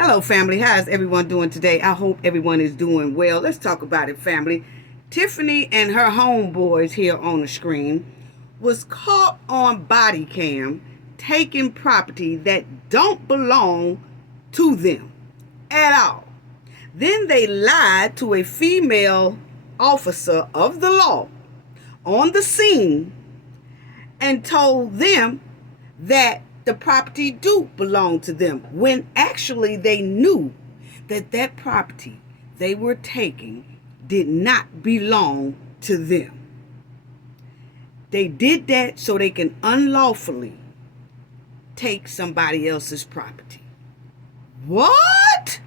Hello, family. How's everyone doing today? I hope everyone is doing well. Let's talk about it, family. Tiffany and her homeboys here on the screen was caught on body cam taking property that don't belong to them at all. Then they lied to a female officer of the law on the scene and told them that the property do belong to them, when actually they knew that that property they were taking did not belong to them. They did that so they can unlawfully take somebody else's property. What?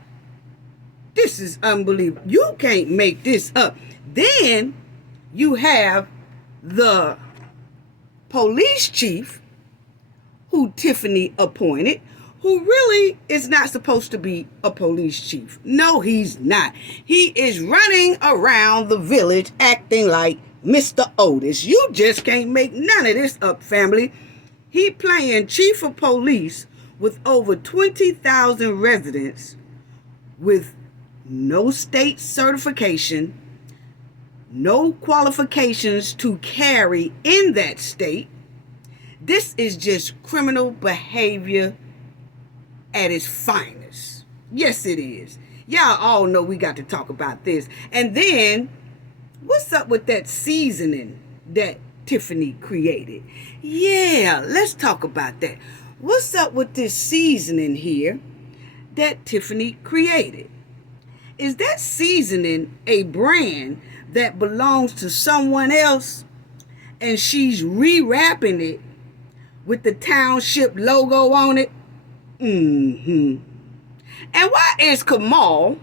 This is unbelievable. You can't make this up. Then you have the police chief who Tiffany appointed, who really is not supposed to be a police chief. No, he's not. He is running around the village acting like Mr. Otis. You just can't make none of this up, family. He playing chief of police with over 20,000 residents with no state certification, no qualifications to carry in that state. This is just criminal behavior at its finest. Yes, it is. Y'all all know we got to talk about this. And then, what's up with that seasoning that Tiffany created? Yeah, let's talk about that. What's up with this seasoning here that Tiffany created? Is that seasoning a brand that belongs to someone else and she's rewrapping it with the Township logo on it? And why is Kamal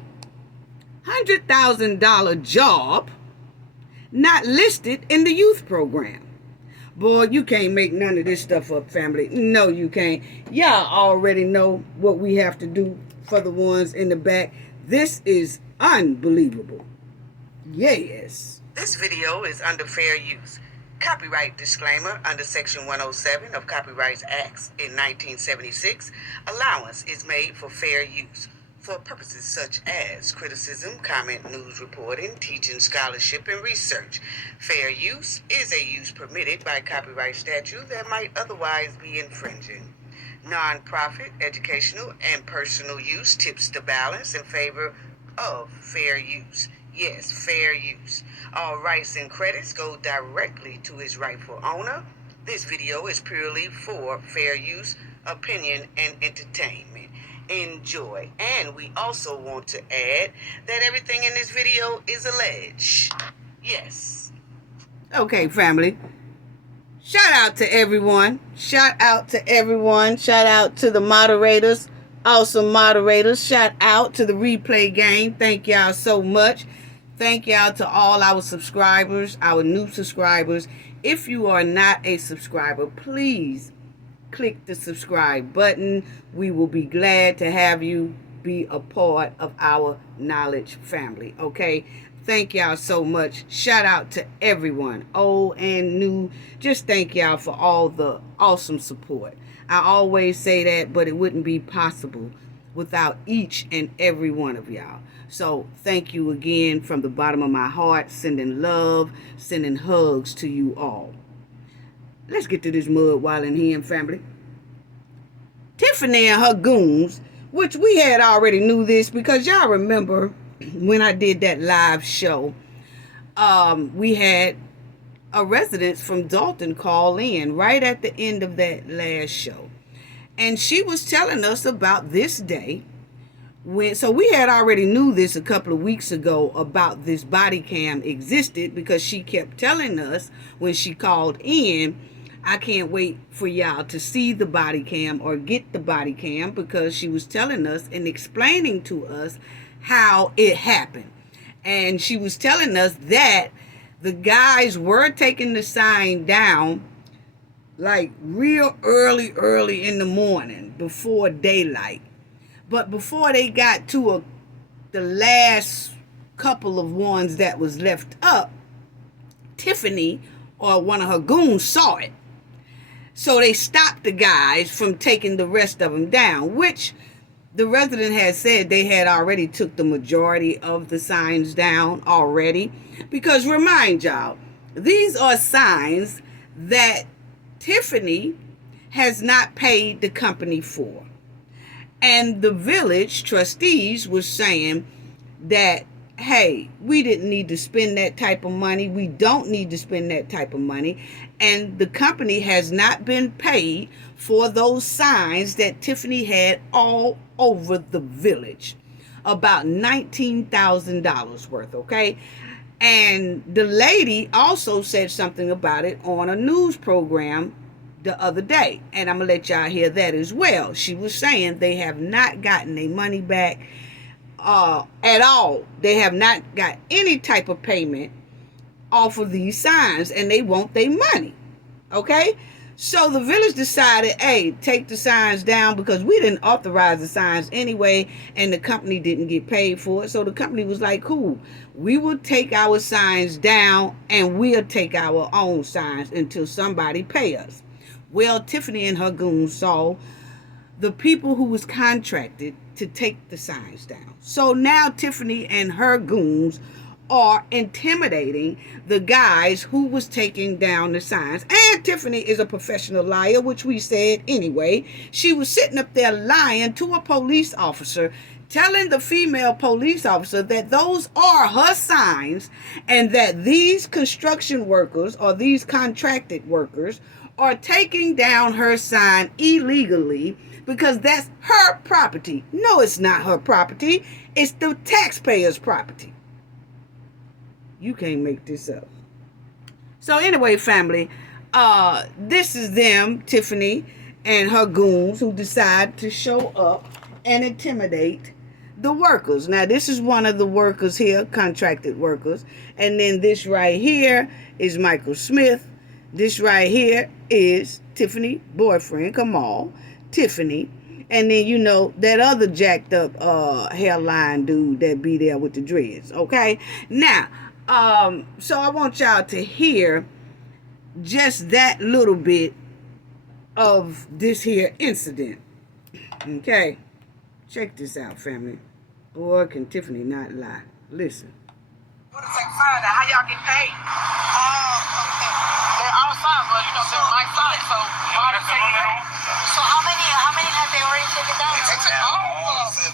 $100,000 job not listed in the youth program? Boy, you can't make none of this stuff up, family. No, you can't. Y'all already know what we have to do for the ones in the back. This is unbelievable. Yes. This video is under fair use. Copyright disclaimer under Section 107 of Copyright Acts in 1976. Allowance is made for fair use for purposes such as criticism, comment, news reporting, teaching, scholarship, and research. Fair use is a use permitted by copyright statute that might otherwise be infringing. Non-profit, educational, and personal use tips the balance in favor of fair use. Yes, fair use. All rights and credits go directly to its rightful owner. This video is purely for fair use, opinion, and entertainment. Enjoy. And we also want to add that everything in this video is alleged. Yes. Okay, family. Shout out to everyone. Shout out to everyone. Shout out to the moderators. Awesome moderators. Shout out to the replay game. Thank y'all so much. Thank y'all to all our subscribers, our new subscribers. If you are not a subscriber, please click the subscribe button. We will be glad to have you be a part of our knowledge family, okay? Thank y'all so much. Shout out to everyone, old and new. Just thank y'all for all the awesome support. I always say that, but it wouldn't be possible without each and every one of y'all. So thank you again from the bottom of my heart, sending love, sending hugs to you all. Let's get to this mud while in here, family. Tiffany and her goons, which we had already knew this because y'all remember when I did that live show, we had a resident from Dolton call in right at the end of that last show. And she was telling us about this day. So we had already knew this a couple of weeks ago about this body cam existed because she kept telling us when she called in, I can't wait for y'all to see the body cam or get the body cam, because she was telling us and explaining to us how it happened. And she was telling us that the guys were taking the sign down like real early in the morning before daylight. But before they got to the last couple of ones that was left up, Tiffany or one of her goons saw it. So they stopped the guys from taking the rest of them down, which The resident had said they had already took the majority of the signs down already. Because remind y'all, these are signs that Tiffany has not paid the company for. And the village trustees was saying that, hey, we didn't need to spend that type of money. We don't need to spend that type of money. And the company has not been paid for those signs that Tiffany had all over the village. About $19,000 worth, okay? And the lady also said something about it on a news program the other day. And I'm going to let y'all hear that as well. She was saying they have not gotten their money back at all. They have not got any type of payment off of these signs, and they want their money. Okay? So the village decided, hey, take the signs down, because we didn't authorize the signs anyway, and the company didn't get paid for it. So the company was like, cool, we will take our signs down, and we'll take our own signs until somebody pay us. Well, Tiffany and her goons saw the people who was contracted to take the signs down. So now Tiffany and her goons are intimidating the guys who was taking down the signs. And Tiffany is a professional liar, which we said anyway. She was sitting up there lying to a police officer, telling the female police officer that those are her signs, and that these construction workers or these contracted workers are taking down her sign illegally because that's her property. No, it's not her property. It's the taxpayer's property. You can't make this up. So anyway, family, this is them, Tiffany and her goons, who decide to show up and intimidate the workers. Now, this is one of the workers here, contracted workers. And then this right here is Michael Smith. This right here is Tiffany boyfriend, Kamal, Tiffany. And then, you know, that other jacked up hairline dude that be there with the dreads, okay? Now, so I want y'all to hear just that little bit of this here incident, okay? Check this out, family. Boy, can Tiffany not lie. Listen. What is that sign? How y'all get paid? They're all signed, but you know, they're my sign, so why are they taking it on? So how many have they already taken down? They took all of them.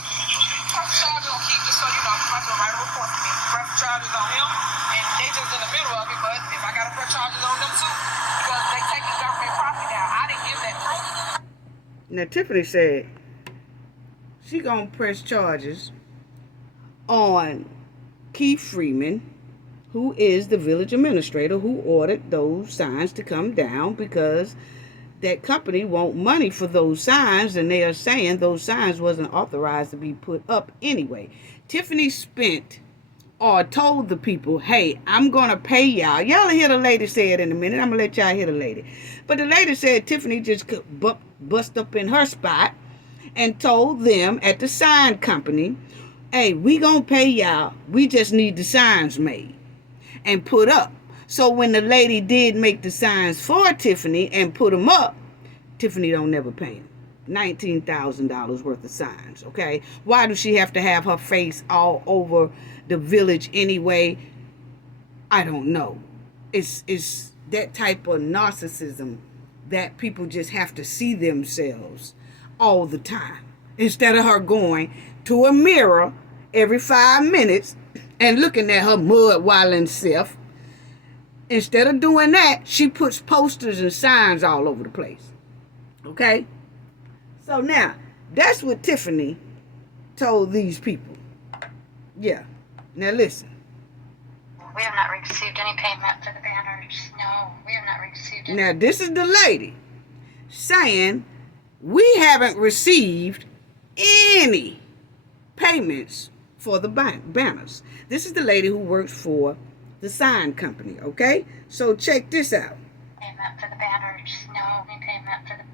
Press charges on Keith, just so you know, I'm going to write a report to me. Press charges on him, and they just in the middle of it, but if I got to press charges on them too, because they taking government property down. I didn't give that to them. Now, Tiffany said she gonna press charges on Keith Freeman, who is the village administrator who ordered those signs to come down, because that company want money for those signs, and they are saying those signs wasn't authorized to be put up anyway. Tiffany spent or told the people, hey, I'm going to pay y'all. Y'all will hear the lady say it in a minute. I'm going to let y'all hear the lady. But the lady said Tiffany just bust up in her spot and told them at the sign company, hey, we going to pay y'all. We just need the signs made and put up. So when the lady did make the signs for Tiffany and put them up, Tiffany don't never pay them. $19,000 worth of signs, okay? Why does she have to have her face all over the village anyway? I don't know. It's that type of narcissism that people just have to see themselves all the time. Instead of her going to a mirror every 5 minutes and looking at her mud-wallin' self, instead of doing that, she puts posters and signs all over the place. Okay? So now, that's what Tiffany told these people. Yeah. Now listen. We have not received any payment for the banners. No, we have not received any. Now, this is the lady saying we haven't received any payments for the banners. This is the lady who works for the sign company, okay? So check this out. Payment for the banners. No, any payment for the...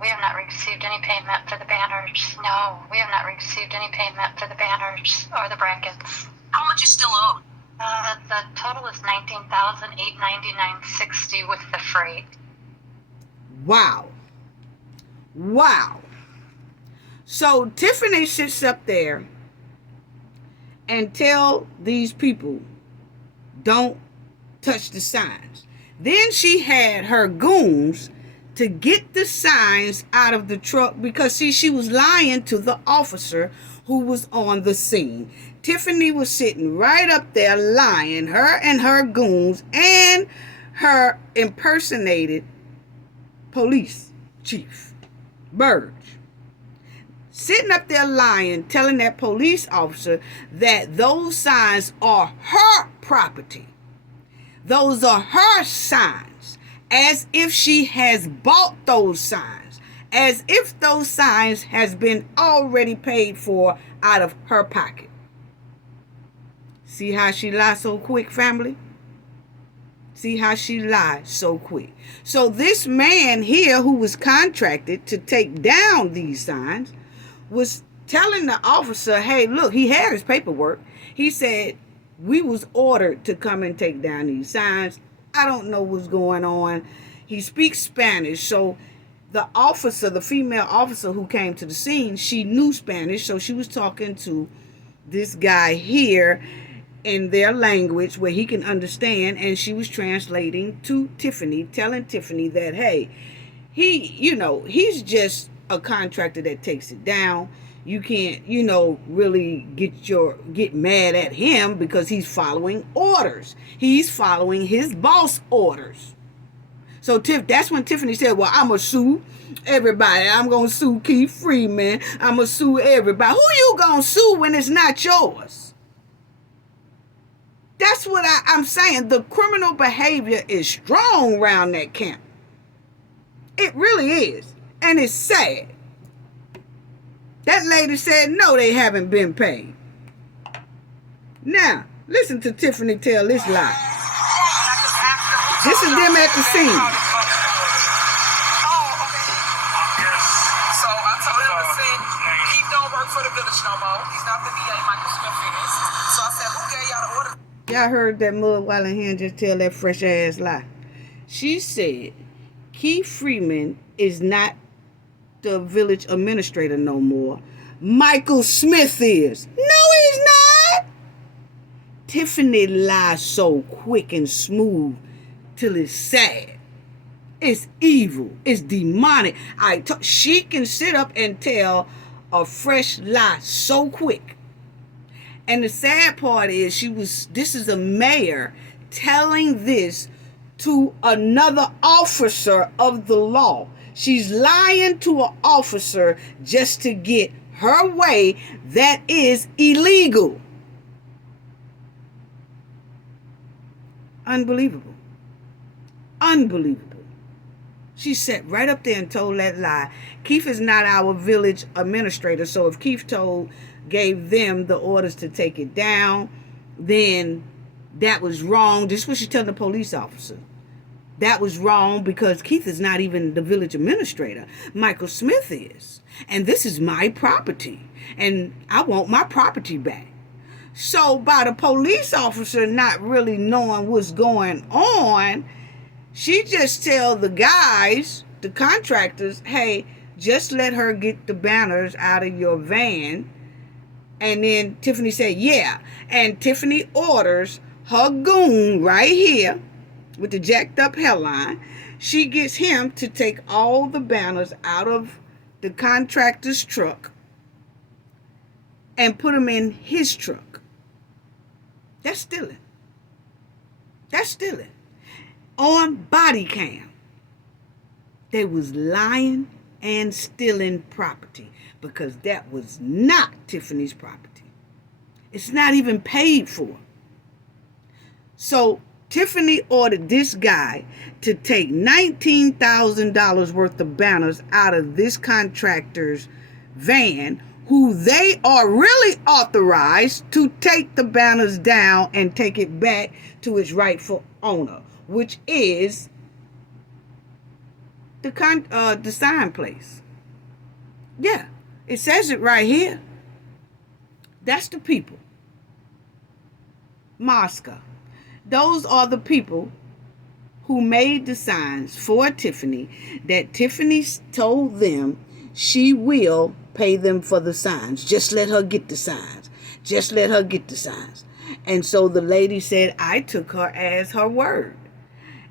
We have not received any payment for the banners. No, we have not received any payment for the banners or the brackets. How much is still owed? The total is $19,899.60 with the freight. Wow. Wow. So Tiffany sits up there and tell these people, don't touch the signs. Then she had her goons to get the signs out of the truck because, see, she was lying to the officer who was on the scene. Tiffany was sitting right up there lying, her and her goons and her impersonated police chief, Burge. Sitting up there lying, telling that police officer that those signs are her property. Those are her signs, as if she has bought those signs, as if those signs has been already paid for out of her pocket. See how she lies so quick, family? See how she lied so quick. So this man here who was contracted to take down these signs was telling the officer, hey, look, he had his paperwork. He said, we was ordered to come and take down these signs. I don't know what's going on. He speaks Spanish. So the officer, the female officer who came to the scene, she knew Spanish. So she was talking to this guy here in their language where he can understand. And she was translating to Tiffany, telling Tiffany that, hey, he's just a contractor that takes it down. You can't, really get mad at him because he's following orders. He's following his boss orders. So that's when Tiffany said, well, I'm going to sue everybody. I'm going to sue Keith Freeman. I'm going to sue everybody. Who you going to sue when it's not yours? That's what I'm saying. The criminal behavior is strong around that camp. It really is. And it's sad. That lady said, no, they haven't been paid. Now, listen to Tiffany tell this lie. This is them at the scene. Oh, okay. So I told him to say, Keith don't work for the village no more. He's not the VA, Michael Smith is. So I said, who gave y'all the order? Y'all heard that mud while in hand just tell that fresh ass lie. She said, Keith Freeman is not the village administrator no more. Michael Smith is. No, he's not. Tiffany lies so quick and smooth till it's sad. It's evil. It's demonic. She can sit up and tell a fresh lie so quick. And the sad part is this is a mayor telling this to another officer of the law. She's lying to an officer just to get her way. That is illegal. Unbelievable. Unbelievable. She sat right up there and told that lie. Keith is not our village administrator. So if Keith gave them the orders to take it down, then that was wrong. This is what she's telling the police officer. That was wrong because Keith is not even the village administrator. Michael Smith is. And this is my property. And I want my property back. So by the police officer not really knowing what's going on, she just tell the guys, the contractors, hey, just let her get the banners out of your van. And then Tiffany said, yeah. And Tiffany orders her goon right here with the jacked up hairline. She gets him to take all the banners out of the contractor's truck and put them in his truck. That's stealing. That's stealing. On body cam, they was lying and stealing property because that was not Tiffany's property. It's not even paid for. So Tiffany ordered this guy to take $19,000 worth of banners out of this contractor's van, who they are really authorized to take the banners down and take it back to its rightful owner, which is the sign place. Yeah, it says it right here. That's the people. Moscow. Those are the people who made the signs for Tiffany, that Tiffany told them she will pay them for the signs. Just let her get the signs. Just let her get the signs. And so the lady said, I took her as her word.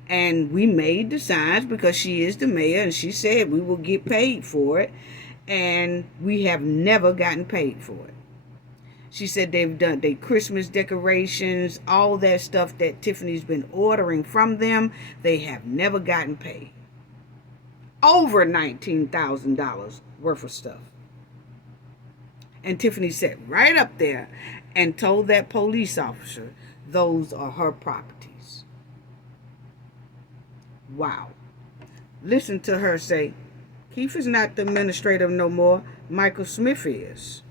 And we made the signs because she is the mayor, and she said we will get paid for it. And we have never gotten paid for it. She said they've done their Christmas decorations, all that stuff that Tiffany's been ordering from them. They have never gotten paid. Over $19,000 worth of stuff. And Tiffany sat right up there and told that police officer those are her properties. Wow. Listen to her say, Keith is not the administrator no more. Michael Smith is.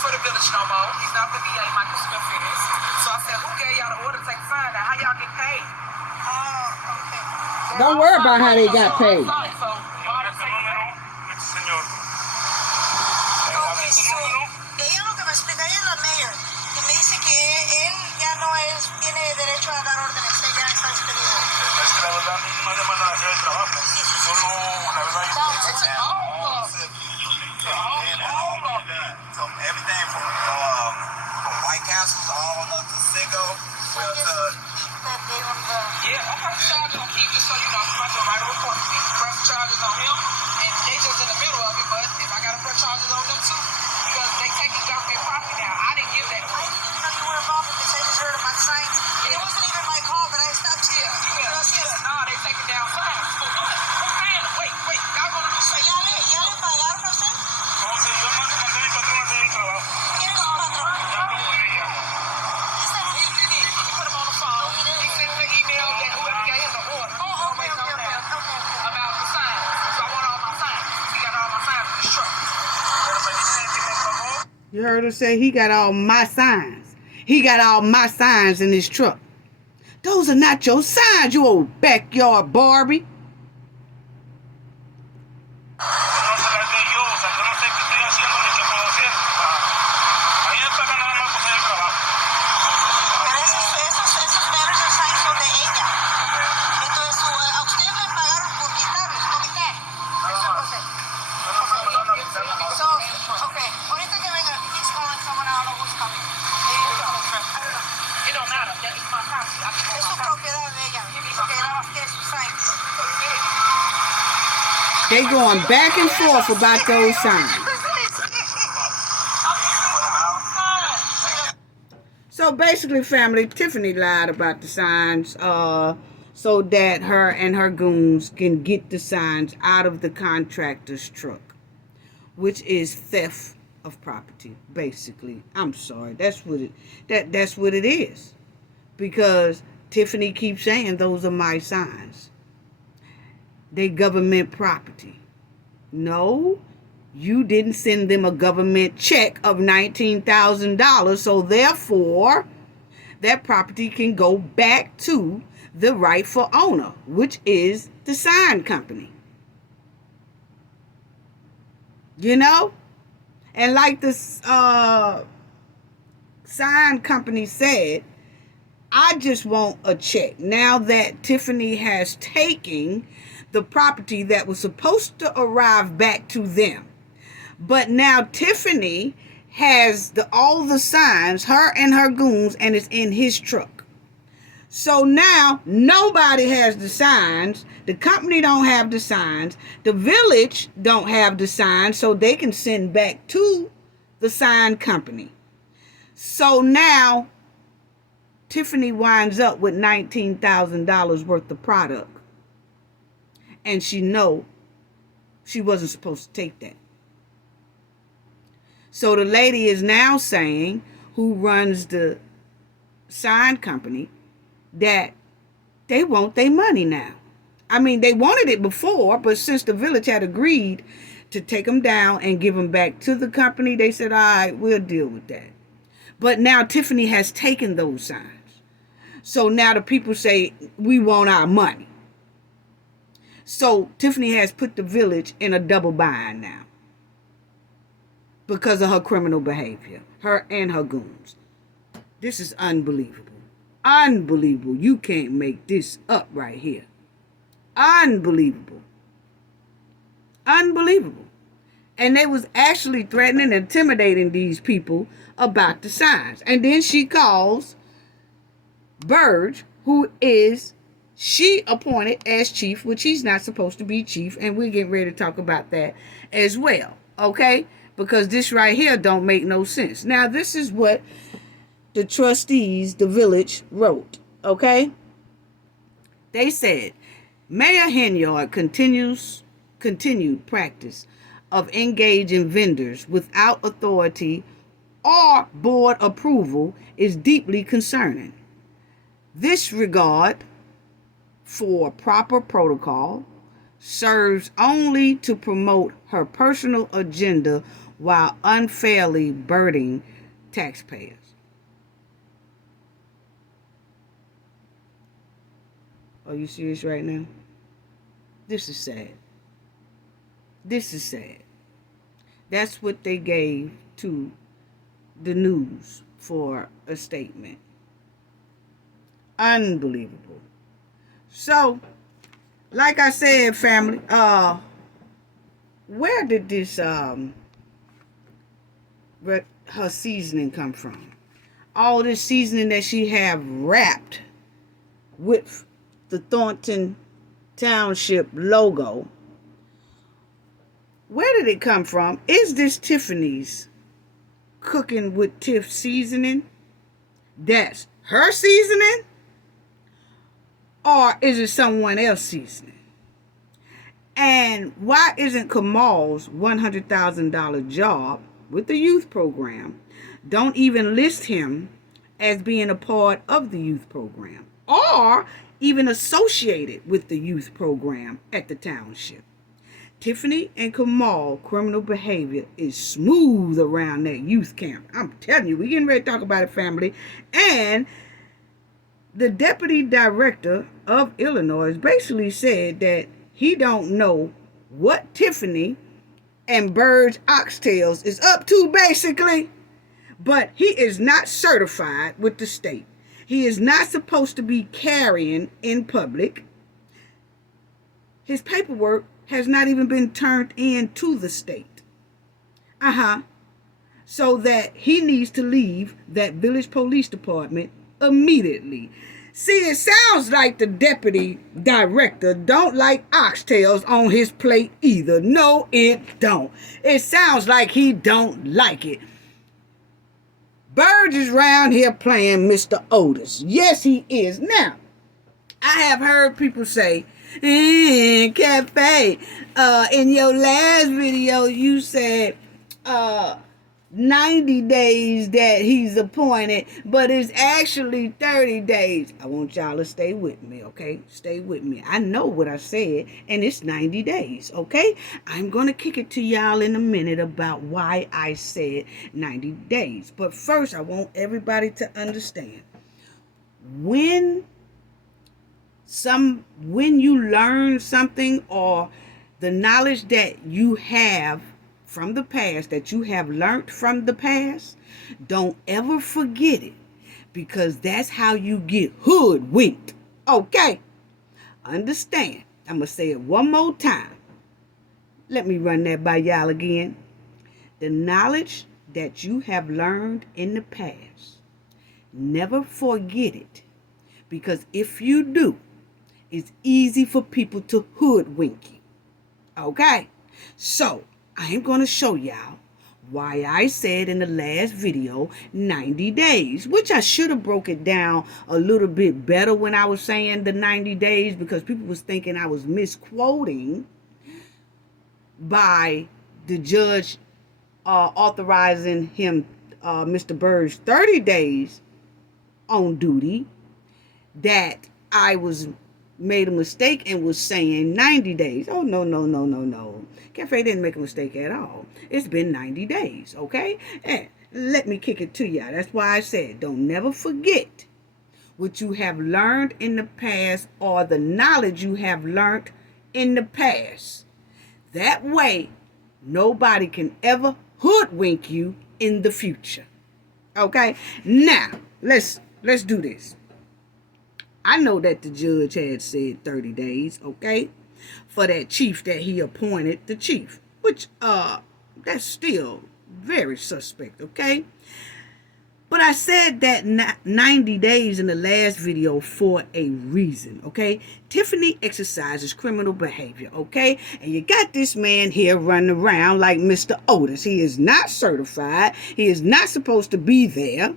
For the village no more. He's not the VA, Michael Smith is. So I said, who gave y'all the order to take the sign down? How y'all get paid? Okay. Don't worry about how they got paid. Ella lo que me explica, ella es la mayor, y me dice que él ya no tiene derecho a dar órdenes, ella está despedido. Es que la verdad a mí no me mandan a hacer el trabajo. Solo, la verdad, from everything from White Castles all up to Singo. Well, yeah, I'm pressing charges on Keith, just so you know. I'm about to write a report to me. Pressing charges on him, and they just in the middle of it, but if I got to press charges on them too, because they taking government property now. I didn't give that. I didn't even know you were involved because I just heard about signs. And it wasn't even my call, but I stopped you. No, they taking down signs. Wait, y'all gonna do something? ¿Ya le pagaron a usted? No sé, yo mandé a mi patrón a hacer el trabajo. ¿Quién es su patrón? Ya lo voy a ir. He did. He put him on the phone. He sent the email that whoever gave him the order. Okay. About the signs. So I want all my signs. He got all my signs in his truck. You heard her say he got all my signs. He got all my signs in his truck. Those are not your signs, you old backyard Barbie. They going back and forth about those signs. So basically, family, Tiffany lied about the signs so that her and her goons can get the signs out of the contractor's truck, which is theft of property, basically. I'm sorry. That's what it is. Because Tiffany keeps saying those are my signs. They government property. No, you didn't send them a government check of $19,000, so therefore that property can go back to the rightful owner, which is the sign company. You know? And like the sign company said, I just want a check. Now that Tiffany has taken the property that was supposed to arrive back to them. But now Tiffany has all the signs, her and her goons, and it's in his truck. So now nobody has the signs. The company don't have the signs. The village don't have the signs, so they can send back to the sign company. So now Tiffany winds up with $19,000 worth of product. And she know she wasn't supposed to take that. So the lady is now saying, who runs the sign company, that they want their money now. I mean, they wanted it before, but since the village had agreed to take them down and give them back to the company, they said, all right, we'll deal with that. But now Tiffany has taken those signs. So now the people say, we want our money. So Tiffany has put the village in a double bind now. because of her criminal behavior, her and her goons. This is unbelievable. Unbelievable. You can't make this up right here. Unbelievable. Unbelievable. And they was actually threatening and intimidating these people about the signs. And then she calls Burge, who is she appointed as chief, which he's not supposed to be chief, and we're getting ready to talk about that as well, okay? Because this right here don't make no sense. Now, this is what the trustees, the village, wrote, okay? They said, Mayor Henyard continued practice of engaging vendors without authority or board approval is deeply concerning. This regard for proper protocol serves only to promote her personal agenda while unfairly burdening taxpayers. Are you serious right now? This is sad. This is sad. That's what they gave to the news for a statement. Unbelievable. So, like I said, family, where did this her seasoning come from? All this seasoning that she have wrapped with the Thornton Township logo. Where did it come from? Is this Tiffany's cooking with Tiff seasoning? That's her seasoning? Or is it someone else's seasoning? And why isn't Kamal's $100,000 job with the youth program don't even list him as being a part of the youth program or even associated with the youth program at the township? Tiffany and Kamal criminal behavior is smooth around that youth camp. I'm telling you, we're getting ready to talk about it, family. And the deputy director of Illinois basically said that he don't know what Tiffany and Burge Oxtails is up to, basically. But he is not certified with the state. He is not supposed to be carrying in public. His paperwork has not even been turned in to the state. So that he needs to leave that village police department immediately. See, it sounds like the deputy director don't like oxtails on his plate either. No, it don't. It sounds like he don't like it. Burge is round here playing Mr. Otis. Yes, he is. Now, I have heard people say, Cafe, in your last video, you said 90 days that he's appointed, but it's actually 30 days. I want y'all to stay with me, okay? Stay with me. I know what I said, and it's 90 days, okay? I'm going to kick it to y'all in a minute about why I said 90 days. But first, I want everybody to understand. When you learn something or the knowledge that you have from the past, that you have learned from the past, don't ever forget it, because that's how you get hoodwinked. Okay? Understand. I'm going to say it one more time. Let me run that by y'all again. The knowledge that you have learned in the past, never forget it, because if you do, it's easy for people to hoodwink you. Okay? So, I am going to show y'all why I said in the last video 90 days, which I should have broke it down a little bit better when I was saying the 90 days, because people was thinking I was misquoting by the judge authorizing him, Mr. Burge, 30 days on duty, that I was made a mistake and was saying 90 days. Oh, no. Cafe didn't make a mistake at all. It's been 90 days, okay? And let me kick it to y'all. That's why I said, don't never forget what you have learned in the past or the knowledge you have learned in the past. That way, nobody can ever hoodwink you in the future. Okay? Now, let's do this. I know that the judge had said 30 days, okay, for that chief that he appointed the chief, which that's still very suspect, okay? But I said that 90 days in the last video for a reason, okay? Tiffany exercises criminal behavior, okay? And you got this man here running around like Mr. Otis. He is not certified. He is not supposed to be there.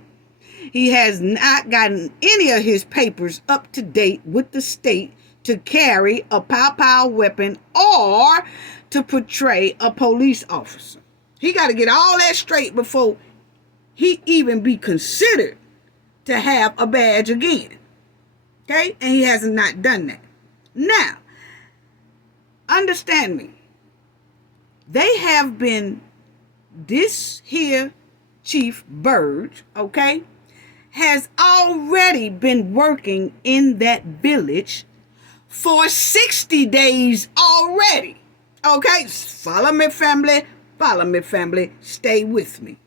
He has not gotten any of his papers up to date with the state to carry a pow-pow weapon or to portray a police officer. He got to get all that straight before he even be considered to have a badge again. Okay? And he has not done that. Now, understand me. They have been, this here Chief Burge, okay, has already been working in that village for 60 days already. Okay? Follow me, family. Follow me, family. Stay with me.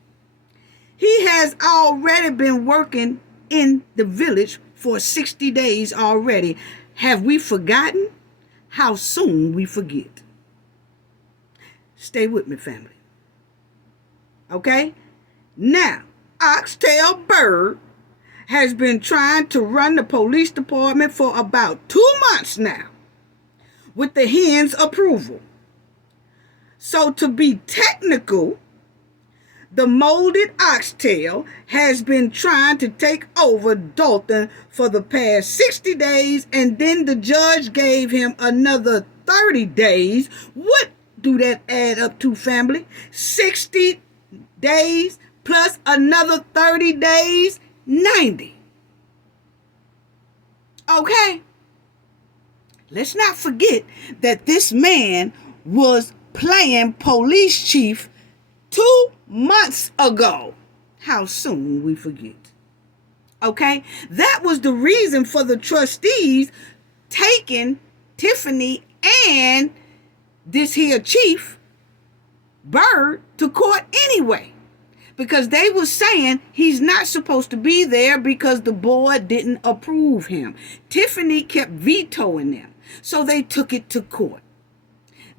He has already been working in the village for 60 days already. Have we forgotten? How soon we forget. Stay with me, family. Okay? Now, Oxtail Bird has been trying to run the police department for about 2 months now with the hen's approval. So to be technical, the molded oxtail has been trying to take over Dolton for the past 60 days, and then the judge gave him another 30 days. What do that add up to, family? 60 days plus another 30 days, 90. Okay? Let's not forget that this man was playing police chief 2 months ago. How soon we forget. Okay? That was the reason for the trustees taking Tiffany and this here Chief Bird to court anyway. Because they were saying he's not supposed to be there because the board didn't approve him. Tiffany kept vetoing them. So they took it to court.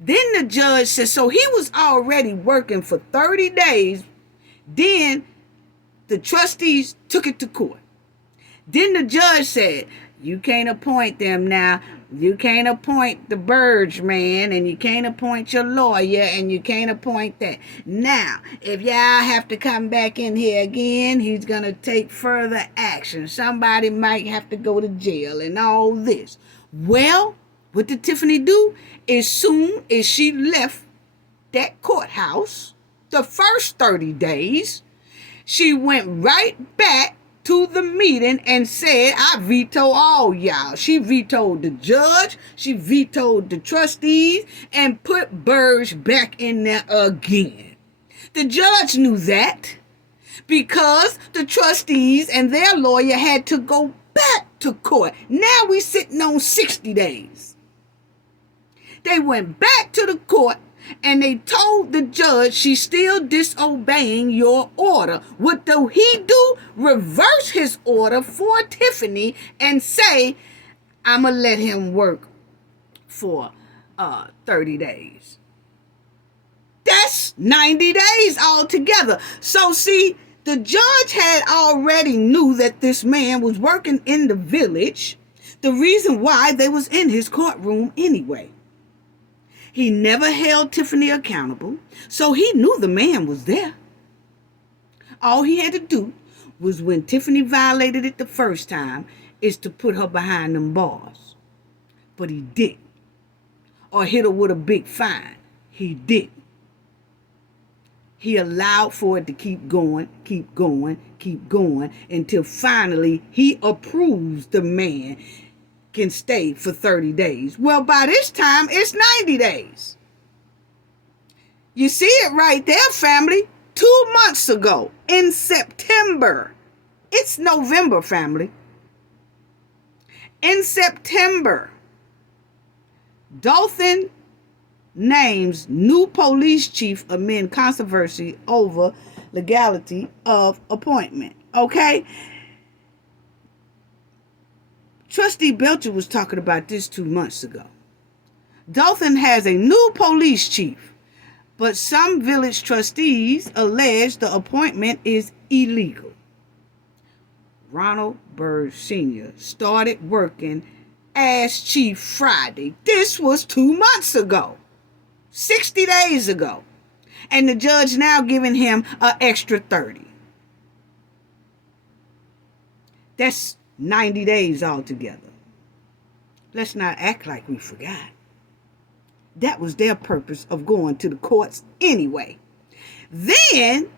Then the judge said, so he was already working for 30 days. Then the trustees took it to court. Then the judge said, you can't appoint them now. You can't appoint the Burge man, and you can't appoint your lawyer, and you can't appoint that. Now, if y'all have to come back in here again, he's going to take further action. Somebody might have to go to jail and all this. Well, what did Tiffany do? As soon as she left that courthouse, the first 30 days, she went right back to the meeting and said, I veto all y'all. She vetoed the judge, she vetoed the trustees, and put Burge back in there again. The judge knew that because the trustees and their lawyer had to go back to court. Now we sitting on 60 days. They went back to the court and they told the judge she's still disobeying your order. What do he do? Reverse his order for Tiffany and say, I'm going to let him work for 30 days. That's 90 days altogether. So see, the judge had already knew that this man was working in the village. The reason why they was in his courtroom anyway. He never held Tiffany accountable, so he knew the man was there. All he had to do was when Tiffany violated it the first time is to put her behind them bars. But he didn't. Or hit her with a big fine. He didn't. He allowed for it to keep going until finally he approves the man can stay for 30 days. Well, by this time, it's 90 days. You see it right there, family. 2 months ago, in September. It's November, family. In September, Dolton names new police chief amid controversy over legality of appointment. Okay? Trustee Belcher was talking about this 2 months ago. Dolton has a new police chief, but some village trustees allege the appointment is illegal. Ronald Burge Sr. started working as chief Friday. This was 2 months ago, 60 days ago. And the judge now giving him an extra 30. That's 90 days altogether. Let's not act like we forgot. That was their purpose of going to the courts anyway. Then,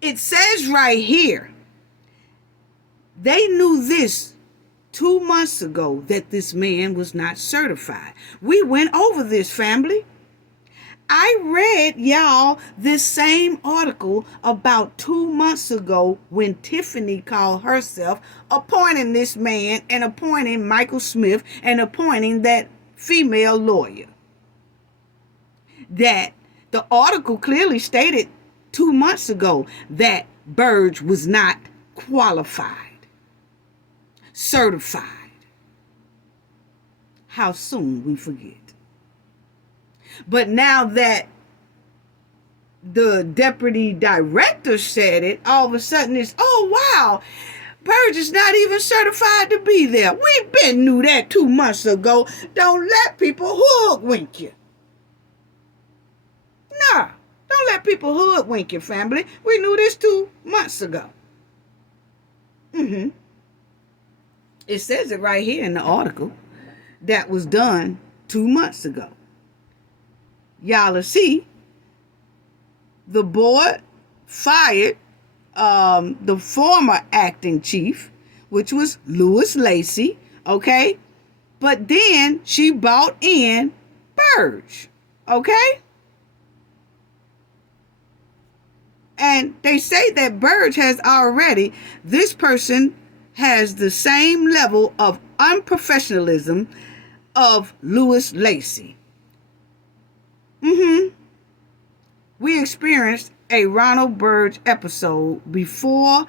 it says right here, they knew this 2 months ago that this man was not certified. We went over this, family. I read y'all this same article about 2 months ago when Tiffany called herself appointing this man and appointing Michael Smith and appointing that female lawyer. That the article clearly stated 2 months ago that Burge was not qualified, certified. How soon we forget. But now that the deputy director said it, all of a sudden it's, oh, wow, Burge is not even certified to be there. We been knew that 2 months ago. Don't let people hoodwink you. Nah, don't let people hoodwink you, family. We knew this 2 months ago. It says it right here in the article that was done 2 months ago. Y'all will see the board fired the former acting chief, which was Louis Lacey, okay? But then she brought in Burge, okay? And they say that Burge has already, this person has the same level of unprofessionalism of Louis Lacey. We experienced a Ronald Burge episode before,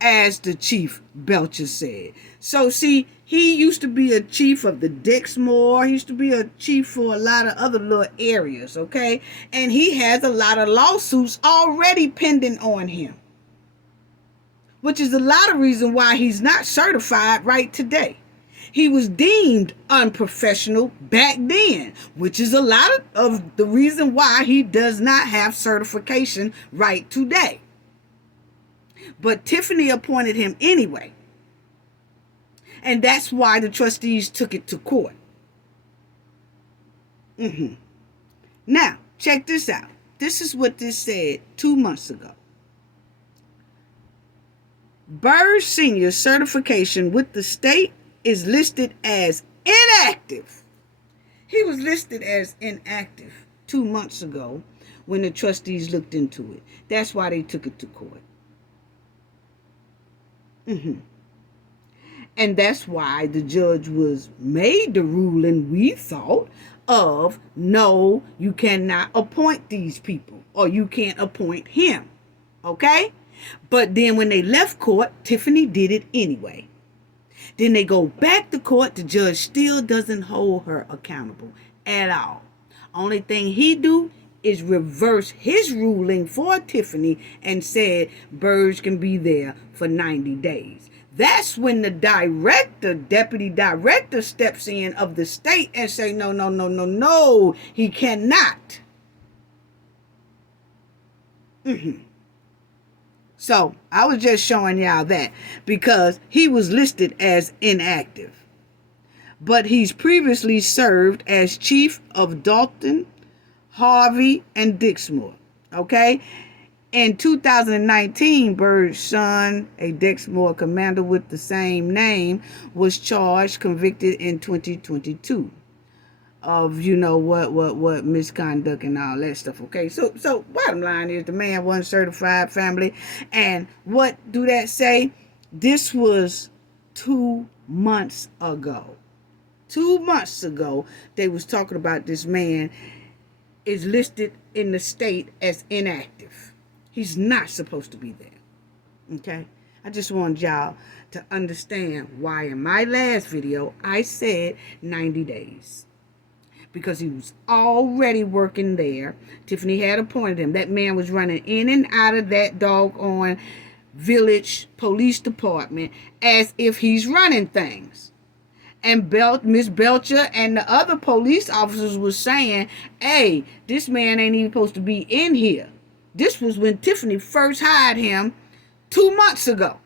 as the chief Belcher said. So see, he used to be a chief of the Dixmoor. He used to be a chief for a lot of other little areas, okay? And he has a lot of lawsuits already pending on him, which is a lot of reason why he's not certified right today. He was deemed unprofessional back then, which is a lot of the reason why he does not have certification right today. But Tiffany appointed him anyway. And that's why the trustees took it to court. Now, check this out. This is what this said 2 months ago. Burge Sr. certification with the state is listed as inactive. He was listed as inactive 2 months ago when the trustees looked into it. That's why they took it to court. And that's why the judge was made the ruling, we thought, of no, you cannot appoint these people, or you can't appoint him. Okay? But then when they left court, Tiffany did it anyway. Then they go back to court. The judge still doesn't hold her accountable at all. Only thing he do is reverse his ruling for Tiffany and said Burge can be there for 90 days. That's when the deputy director steps in of the state and say, no, he cannot. So I was just showing y'all that because he was listed as inactive. But he's previously served as chief of Dolton, Harvey, and Dixmoor. Okay? In 2019, Burge's son, a Dixmoor commander with the same name, was charged, convicted in 2022 of, what misconduct and all that stuff. Okay, so bottom line is the man wasn't certified, family. And what do that say? This was 2 months ago. 2 months ago, they was talking about this man is listed in the state as inactive. He's not supposed to be there. Okay? I just want y'all to understand why in my last video I said 90 days. Because he was already working there. Tiffany had appointed him. That man was running in and out of that doggone village police department as if he's running things. And Miss Belcher and the other police officers was saying, hey, this man ain't even supposed to be in here. This was when Tiffany first hired him 2 months ago.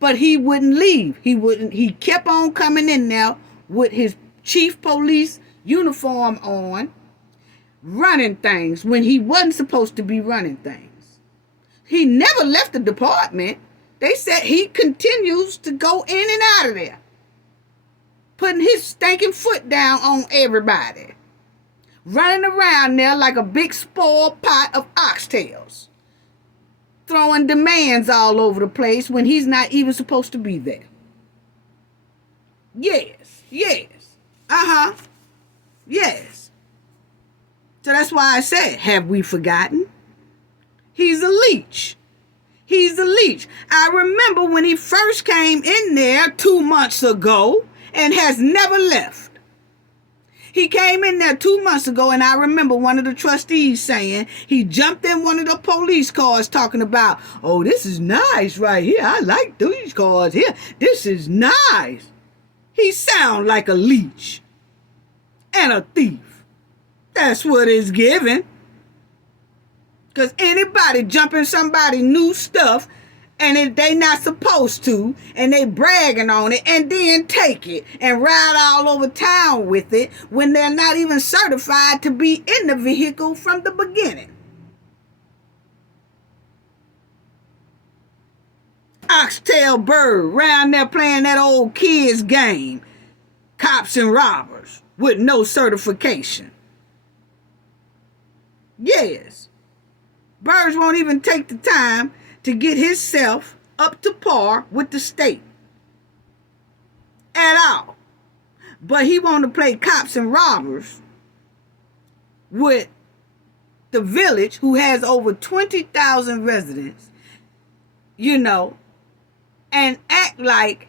But he wouldn't leave. He kept on coming in there with his chief police uniform on, running things when he wasn't supposed to be running things. He never left the department. They said he continues to go in and out of there, putting his stinking foot down on everybody, running around there like a big spoiled pot of oxtails, throwing demands all over the place when he's not even supposed to be there. Yes. Yes. So that's why I said, have we forgotten? He's a leech. He's a leech. I remember when he first came in there 2 months ago and has never left. He came in there 2 months ago, and I remember one of the trustees saying he jumped in one of the police cars talking about, oh, this is nice right here. I like these cars here. This is nice. He sound like a leech and a thief. That's what it's given. Because anybody jumping somebody new stuff and they not supposed to, and they bragging on it, and then take it and ride all over town with it when they're not even certified to be in the vehicle from the beginning. Oxtail bird round there playing that old kids game, cops and robbers with no certification. Yes. Birds won't even take the time to get himself up to par with the state at all. But he want to play cops and robbers with the village, who has over 20,000 residents, and act like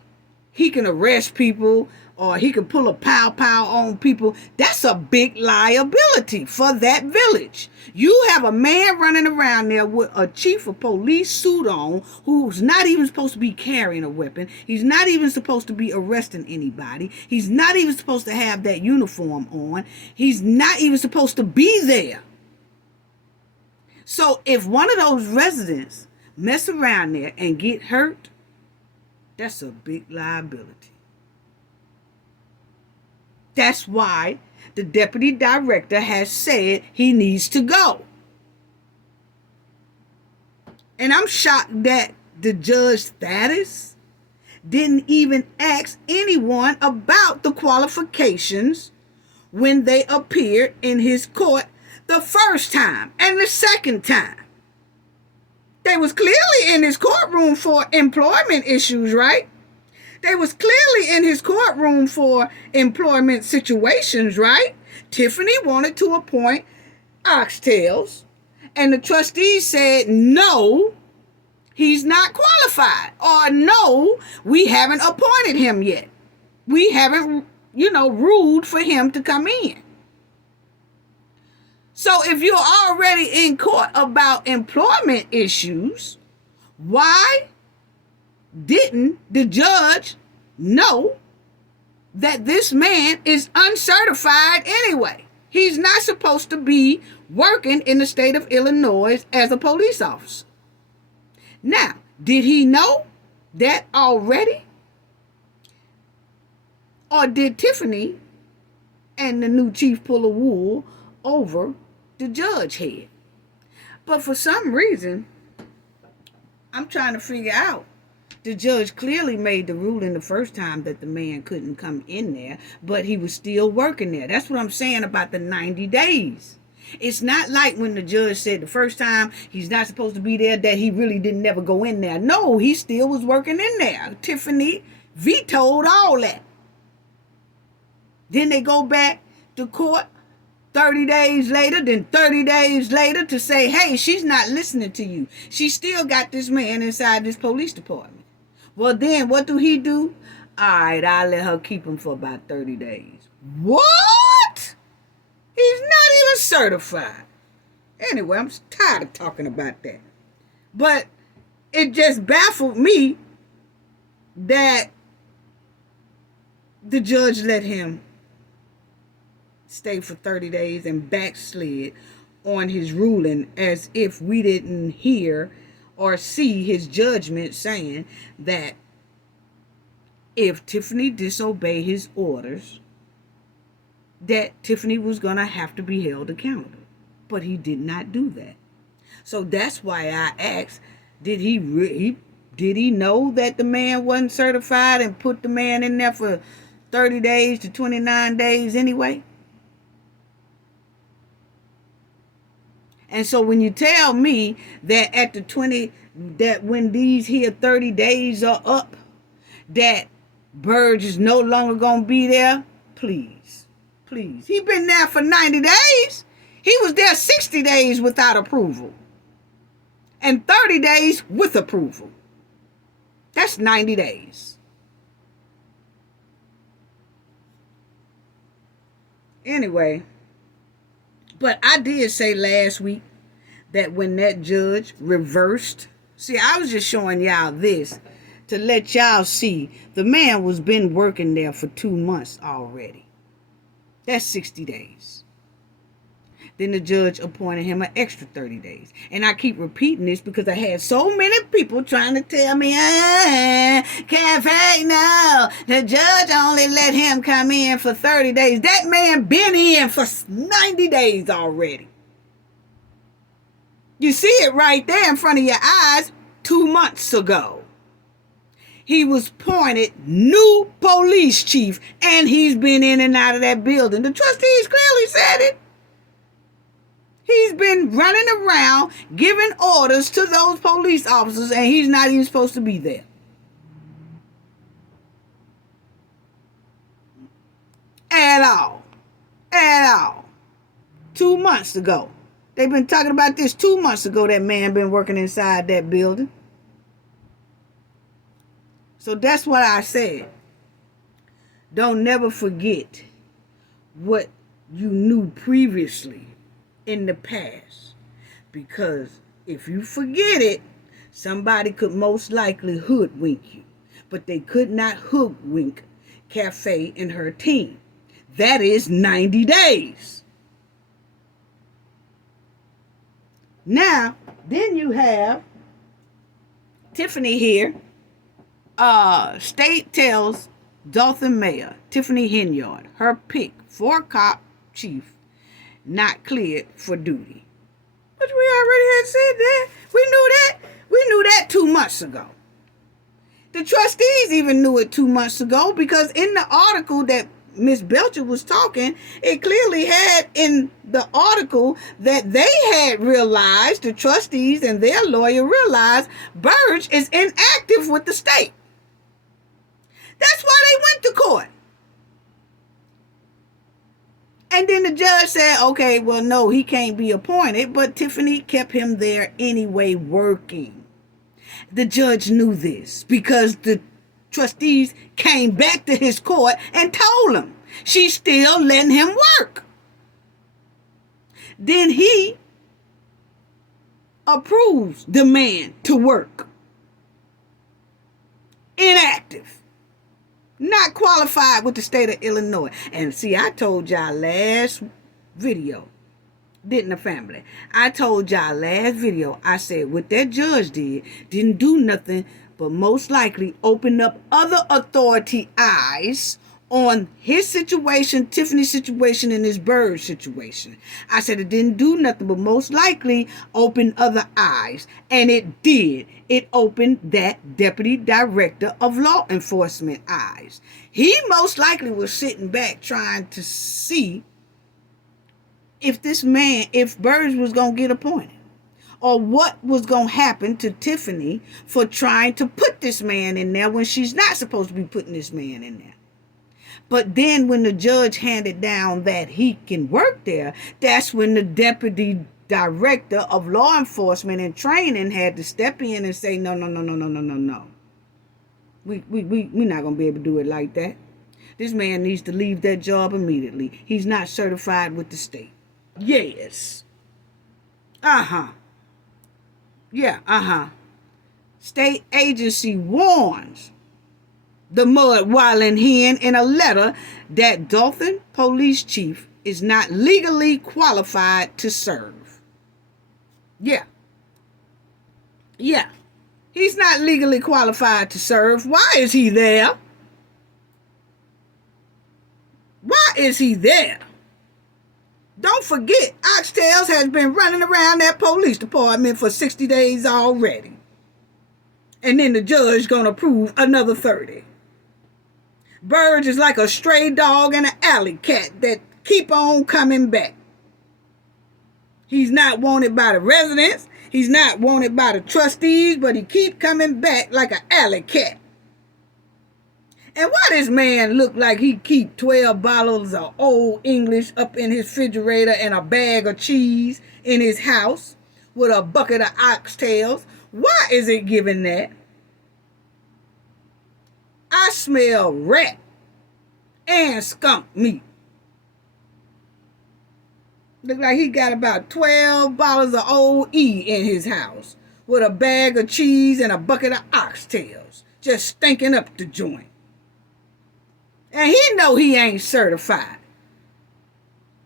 he can arrest people or he can pull a pow-pow on people. That's a big liability for that village. You have a man running around there with a chief of police suit on who's not even supposed to be carrying a weapon. He's not even supposed to be arresting anybody. He's not even supposed to have that uniform on. He's not even supposed to be there. So if one of those residents mess around there and get hurt, that's a big liability. That's why the deputy director has said he needs to go. And I'm shocked that the Judge Status didn't even ask anyone about the qualifications when they appeared in his court the first time and the second time. They was clearly in his courtroom for employment issues, right? They was clearly in his courtroom for employment situations, right? Tiffany wanted to appoint oxtails, and the trustees said, no, he's not qualified, or no, we haven't appointed him yet. We haven't, ruled for him to come in. So if you're already in court about employment issues, why didn't the judge know that this man is uncertified anyway? He's not supposed to be working in the state of Illinois as a police officer. Now, did he know that already? Or did Tiffany and the new chief pull a wool over the judge's head? But for some reason, I'm trying to figure out, the judge clearly made the ruling the first time that the man couldn't come in there, but he was still working there. That's what I'm saying about the 90 days. It's not like when the judge said the first time he's not supposed to be there that he really didn't never go in there. No, he still was working in there. Tiffany vetoed all that. Then they go back to court 30 days later, then 30 days later to say, hey, she's not listening to you. She still got this man inside this police department. Well, then what do he do? All right, I'll let her keep him for about 30 days. What? He's not even certified. Anyway, I'm tired of talking about that. But it just baffled me that the judge let him stay for 30 days and backslid on his ruling, as if we didn't hear or see his judgment saying that if Tiffany disobeyed his orders, that Tiffany was going to have to be held accountable. But he did not do that. So that's why I asked, did he know that the man wasn't certified and put the man in there for 30 days to 29 days anyway? And so when you tell me that at the that when these here 30 days are up, that Burge is no longer going to be there, please. He been there for 90 days. He was there 60 days without approval. And 30 days with approval. That's 90 days. Anyway, but I did say last week that when that judge reversed, see, I was just showing y'all this to let y'all see the man was been working there for 2 months already. That's 60 days. Then the judge appointed him an extra 30 days. And I keep repeating this because I had so many people trying to tell me, Cafe, no, the judge only let him come in for 30 days. That man been in for 90 days already. You see it right there in front of your eyes 2 months ago. He was appointed new police chief, and he's been in and out of that building. The trustees clearly said it. He's been running around giving orders to those police officers, and he's not even supposed to be there. At all. 2 months ago. They've been talking about this 2 months ago. That man been working inside that building. So that's what I said. Don't never forget what you knew previously in the past, because if you forget it, somebody could most likely hoodwink you, but they could not hoodwink Cafe and her team. That is 90 days. Now, then you have Tiffany here. State tells Dolton Mayor Tiffany Henyard her pick for cop chief not cleared for duty. But we already had said that. We knew that. We knew that 2 months ago. The trustees even knew it 2 months ago, because in the article that Miss Belcher was talking, it clearly had in the article that they had realized, the trustees and their lawyer realized, Burge is inactive with the state. That's why they went to court. And then the judge said, okay, well, no, he can't be appointed, but Tiffany kept him there anyway working. The judge knew this because the trustees came back to his court and told him she's still letting him work. Then he approves the man to work. Inactive. Not qualified with the state of Illinois. And see, I told y'all last video, didn't I, family? I told y'all last video, I said what that judge didn't do nothing but most likely open up other authority eyes on his situation, Tiffany's situation, and his Burge situation. I said it didn't do nothing but most likely open other eyes. And it did. It opened that deputy director of law enforcement eyes. He most likely was sitting back trying to see if if Burge was going to get appointed, or what was going to happen to Tiffany for trying to put this man in there when she's not supposed to be putting this man in there. But then when the judge handed down that he can work there, that's when the deputy director of law enforcement and training had to step in and say, no, no, no, no, no, no, no, no. We're not going to be able to do it like that. This man needs to leave that job immediately. He's not certified with the state. Yes. Yeah, State agency warns the mud wilding hen in a letter that Dolton police chief is not legally qualified to serve. Yeah. He's not legally qualified to serve. Why is he there? Why is he there? Don't forget, Oxtails has been running around that police department for 60 days already. And then the judge gonna approve another 30. Burge is like a stray dog and an alley cat that keep on coming back. He's not wanted by the residents. He's not wanted by the trustees, but he keep coming back like an alley cat. And why this man look like he keep 12 bottles of Old English up in his refrigerator and a bag of cheese in his house with a bucket of oxtails? Why is it giving that? I smell rat and skunk meat. Look like he got about 12 bottles of Old E in his house with a bag of cheese and a bucket of oxtails, just stinking up the joint. And he know he ain't certified.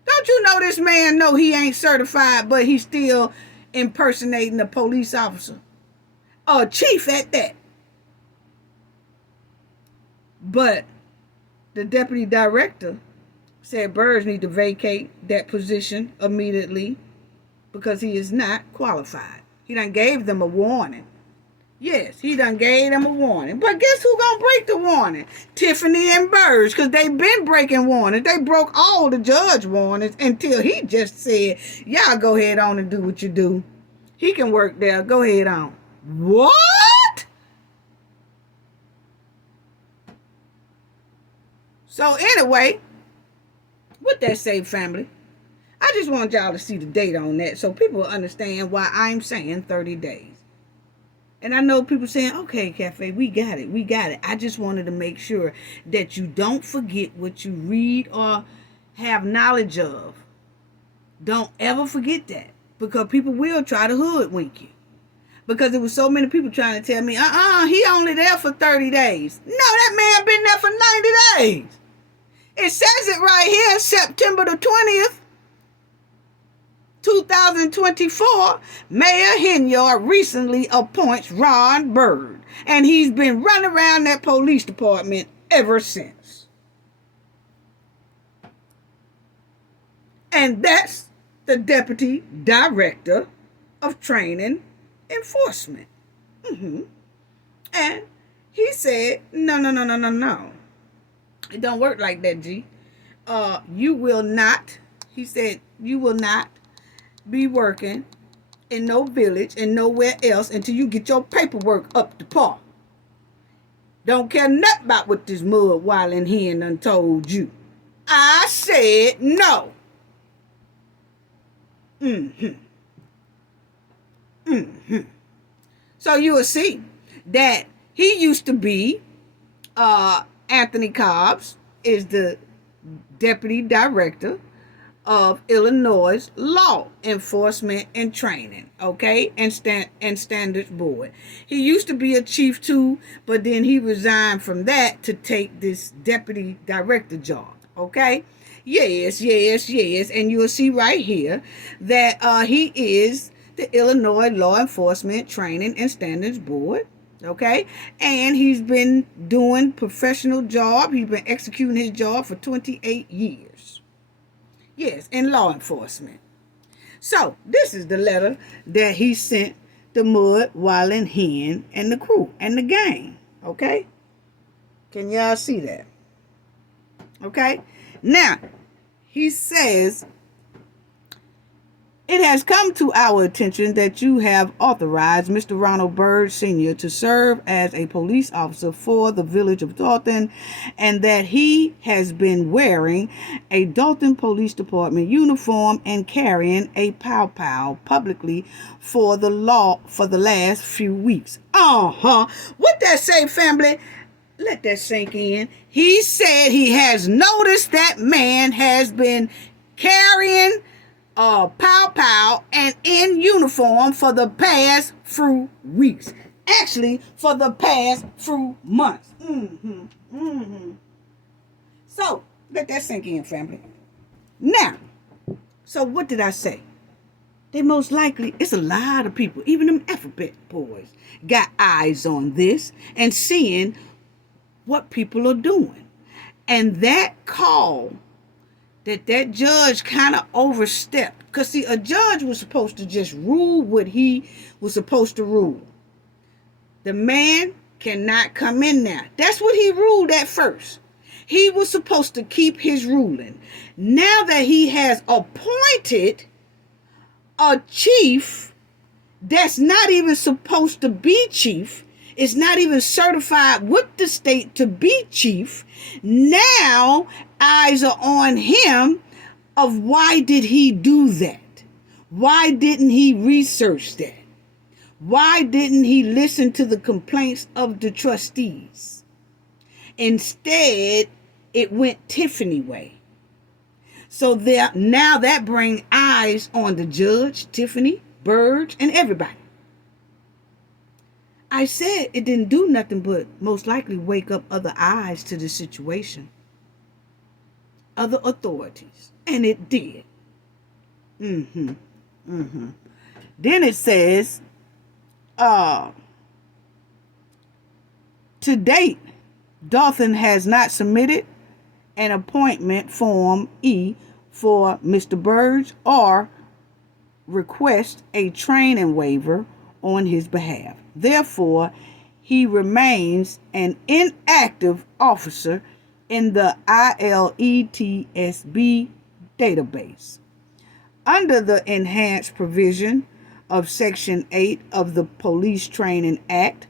Don't you know this man know he ain't certified, but he's still impersonating a police officer? A chief at that. But the deputy director said Burge need to vacate that position immediately because he is not qualified. He done gave them a warning. Yes, he done gave them a warning. But guess who gonna break the warning? Tiffany and Burge, because they been breaking warnings. They broke all the judge warnings until he just said, y'all go ahead on and do what you do. He can work there. Go ahead on. What? So anyway, what that say, family? I just want y'all to see the date on that so people will understand why I'm saying 30 days. And I know people saying, okay, Cafe, we got it. I just wanted to make sure that you don't forget what you read or have knowledge of. Don't ever forget that, because people will try to hoodwink you. Because there was so many people trying to tell me, he only there for 30 days. No, that man been there for 90 days. It says it right here, September the 20th. 2024, Mayor Henyard recently appoints Ron Bird, and he's been running around that police department ever since. And that's the Deputy Director of Training Enforcement. And he said, no. It don't work like that, G. You will not, he said, you will not be working in no village and nowhere else until you get your paperwork up to par. Don't care nothing about what this mud wilding hen done told you. I said no. So you will see that he used to be Anthony Cobbs is the Deputy Director of Illinois Law Enforcement and Training, okay, and Standards Board. He used to be a chief too, but then he resigned from that to take this deputy director job, okay? Yes, and you'll see right here that he is the Illinois Law Enforcement Training and Standards Board, okay? And he's been doing professional job. He's been executing his job for 28 years. Yes, in law enforcement. So, this is the letter that he sent the mud wilding hen and the crew and the gang. Okay? Can y'all see that? Okay? Now, he says It has come to our attention that you have authorized Mr. Ronald Byrd Sr. to serve as a police officer for the village of Dolton, and that he has been wearing a Dolton Police Department uniform and carrying a pow-pow publicly for the last few weeks. What that say, family? Let that sink in. He said he has noticed that man has been carrying pow-pow and in uniform for the past few weeks. Actually, for the past few months. So, let that sink in, family. Now, so what did I say? They most likely, it's a lot of people, even them alphabet boys, got eyes on this and seeing what people are doing. And that call that judge kind of overstepped. Because, see, a judge was supposed to just rule what he was supposed to rule. The man cannot come in there. That's what he ruled at first. He was supposed to keep his ruling. Now that he has appointed a chief that's not even supposed to be chief, is not even certified with the state to be chief, now eyes are on him of why did he do that? Why didn't he research that? Why didn't he listen to the complaints of the trustees? Instead, it went Tiffany way. So now that brings eyes on the judge, Tiffany, Byrd, and everybody. I said it didn't do nothing but most likely wake up other eyes to the situation. Other authorities. And it did. Then it says, to date, Dolton has not submitted an appointment form E for Mr. Byrd or request a training waiver on his behalf. Therefore, he remains an inactive officer in the ILETSB database. Under the enhanced provision of Section 8 of the Police Training Act,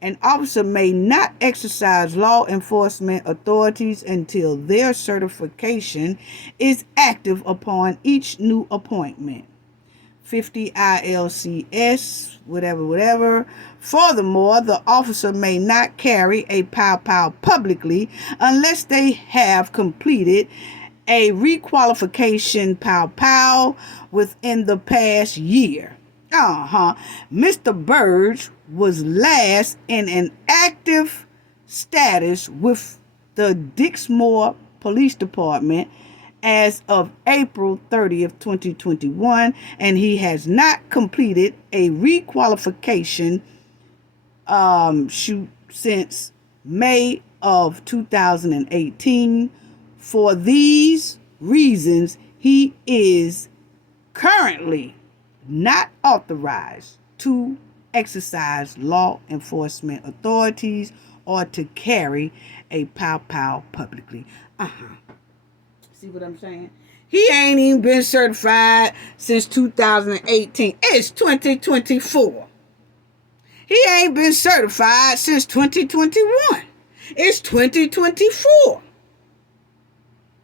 an officer may not exercise law enforcement authorities until their certification is active upon each new appointment. 50 ILCS, whatever. Furthermore, the officer may not carry a pow-pow publicly unless they have completed a requalification pow-pow within the past year. Mr. Byrd was last in an active status with the Dixmoor Police Department as of April 30th, 2021, and he has not completed a requalification since May of 2018. For these reasons, he is currently not authorized to exercise law enforcement authorities or to carry a pow-pow publicly. See what I'm saying? He ain't even been certified since 2018. It's 2024. He ain't been certified since 2021. It's 2024.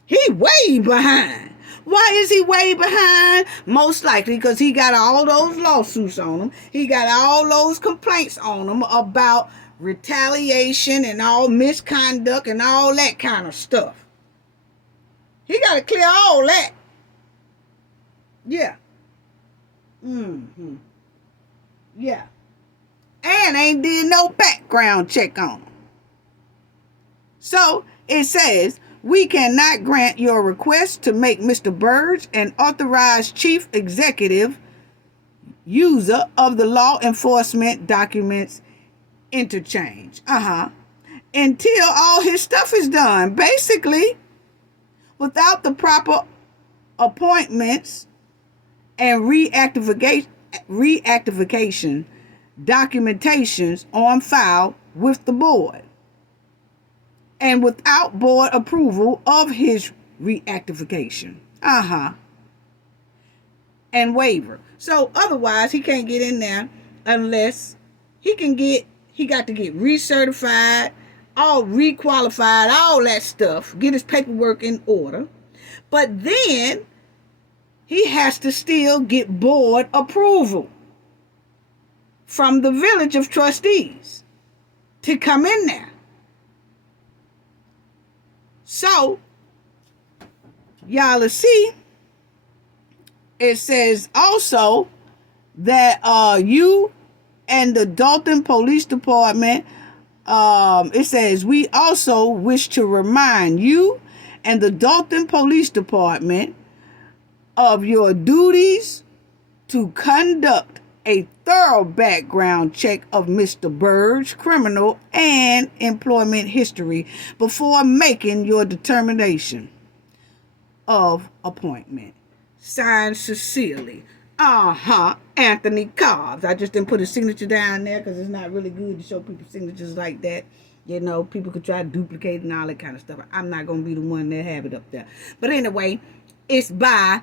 He way behind. Why is he way behind? Most likely because he got all those lawsuits on him. He got all those complaints on him about retaliation and all misconduct and all that kind of stuff. He got to clear all that. Yeah. Yeah. And ain't did no background check on him. So it says, we cannot grant your request to make Mr. Byrd an authorized chief executive user of the law enforcement documents interchange. Until all his stuff is done. Basically, without the proper appointments and reactivation documentations on file with the board, and without board approval of his reactivation. And and waiver. So otherwise, he can't get in there unless he got to get recertified, all requalified, all that stuff, get his paperwork in order. But then he has to still get board approval from the village of trustees to come in there. So, y'all will see, it says also that you and the Dolton Police Department, it says, we also wish to remind you and the Dolton Police Department of your duties to conduct a thorough background check of Mr. Bird's criminal and employment history before making your determination of appointment. Signed, sincerely, Anthony Cobbs. I just didn't put his signature down there because it's not really good to show people signatures like that. You know, people could try to duplicate and all that kind of stuff. I'm not going to be the one that have it up there. But anyway, it's by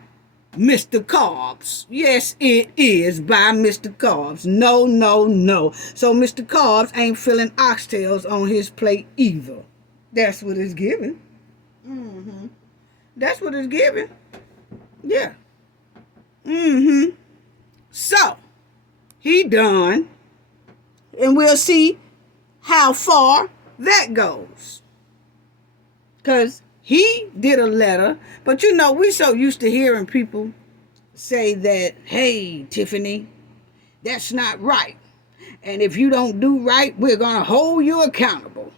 Mr. Cobbs. Yes, it is by Mr. Cobbs. No. So Mr. Cobbs ain't filling oxtails on his plate either. That's what it's giving. That's what it's giving. Yeah. So, he done. And we'll see how far that goes. Because he did a letter. But you know, we're so used to hearing people say that, hey, Tiffany, that's not right. And if you don't do right, we're going to hold you accountable.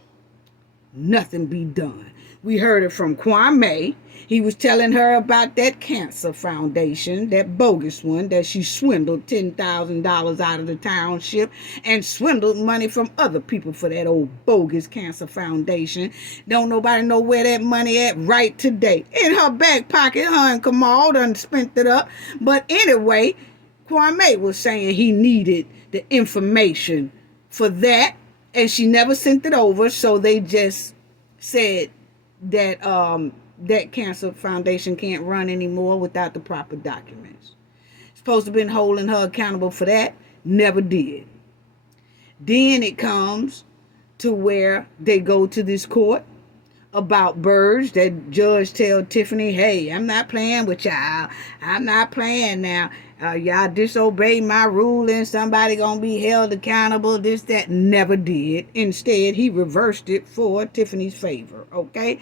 Nothing be done. We heard it from Kwame. He was telling her about that cancer foundation, that bogus one, that she swindled $10,000 out of the township and swindled money from other people for that old bogus cancer foundation. Don't nobody know where that money at right today. In her back pocket, her and Kamal done spent it up. But anyway, Kwame was saying he needed the information for that, and she never sent it over, so they just said that that cancer foundation can't run anymore without the proper documents. Supposed to have been holding her accountable for that, never did. Then it comes to where they go to this court about birds. That judge tell Tiffany, hey, I'm not playing with y'all. I'm not playing now. Y'all disobey my ruling. Somebody gonna be held accountable. This, that. Never did. Instead, he reversed it for Tiffany's favor. Okay?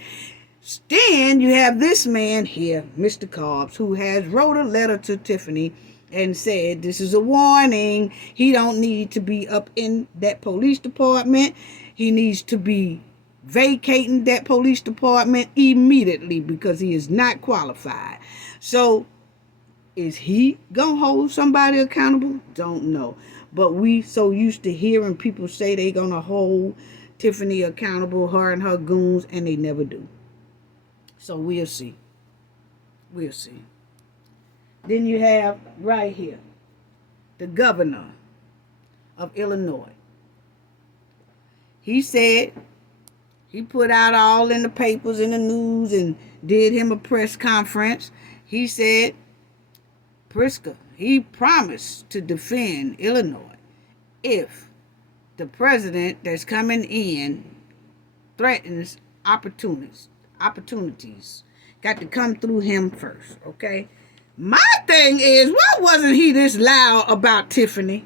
Then you have this man here, Mr. Cobbs, who has wrote a letter to Tiffany and said this is a warning. He don't need to be up in that police department. He needs to be vacating that police department immediately because he is not qualified. So is he gonna hold somebody accountable? Don't know. But we so used to hearing people say they gonna hold Tiffany accountable, her and her goons, and they never do. So we'll see. We'll see. Then you have right here the governor of Illinois. He said he put out all in the papers, in the news, and did him a press conference. He said Priska, he promised to defend Illinois if the president that's coming in threatens opportunities. Got to come through him first, okay? My thing is, why wasn't he this loud about Tiffany?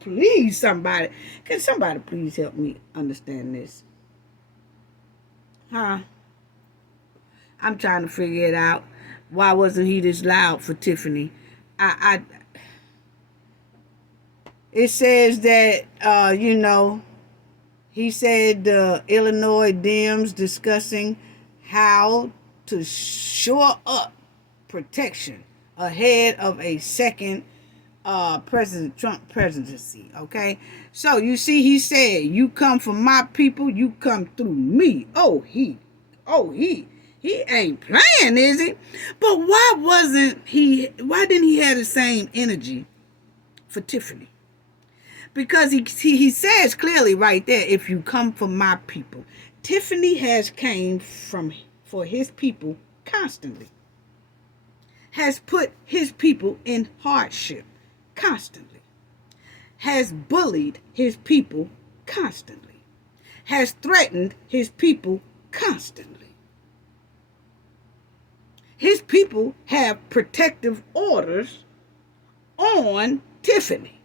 Please, somebody. Can somebody please help me understand this? I'm trying to figure it out. Why wasn't he this loud for Tiffany? It says that, he said the Illinois Dems discussing how to shore up protection ahead of a second President Trump presidency. Okay, so you see, he said, "You come from my people, you come through me." He ain't playing, is he? But why didn't he have the same energy for Tiffany? Because he says clearly right there, if you come from my people. Tiffany has came for his people constantly. has put his people in hardship constantly, has bullied his people constantly, has threatened his people constantly. His people have protective orders on Tiffany.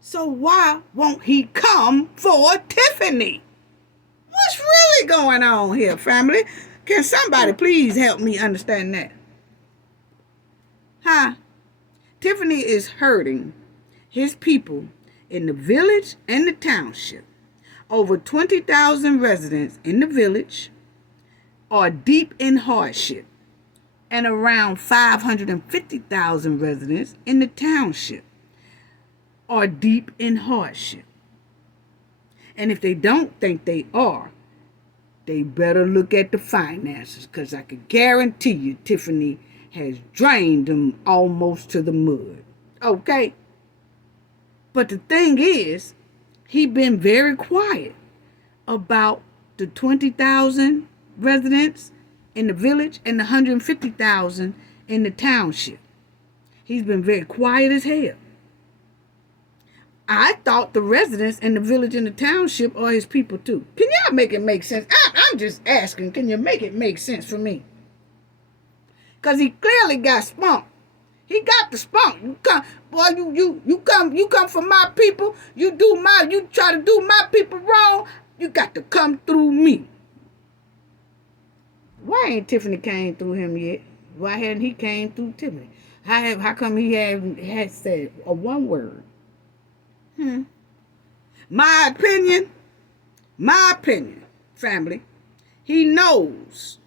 So why won't he come for Tiffany? What's really going on here, family? Can somebody please help me understand that? Huh? Tiffany is hurting his people in the village and the township. Over 20,000 residents in the village are deep in hardship, and around 550,000 residents in the township are deep in hardship. And if they don't think they are, they better look at the finances, because I can guarantee you Tiffany has drained them almost to the mud. Okay? But the thing is, he been very quiet about the 20,000 residents in the village and the 150,000 in the township. He's been very quiet as hell. I thought the residents in the village and the township are his people too. Can y'all make it make sense? I'm just asking, can you make it make sense for me? Because he clearly got spunk. He got the spunk. You come, boy, you come for my people. You try to do my people wrong. You got to come through me. Why ain't Tiffany came through him yet? Why hadn't he came through Tiffany? How come he had said a one word? My opinion, family, he knows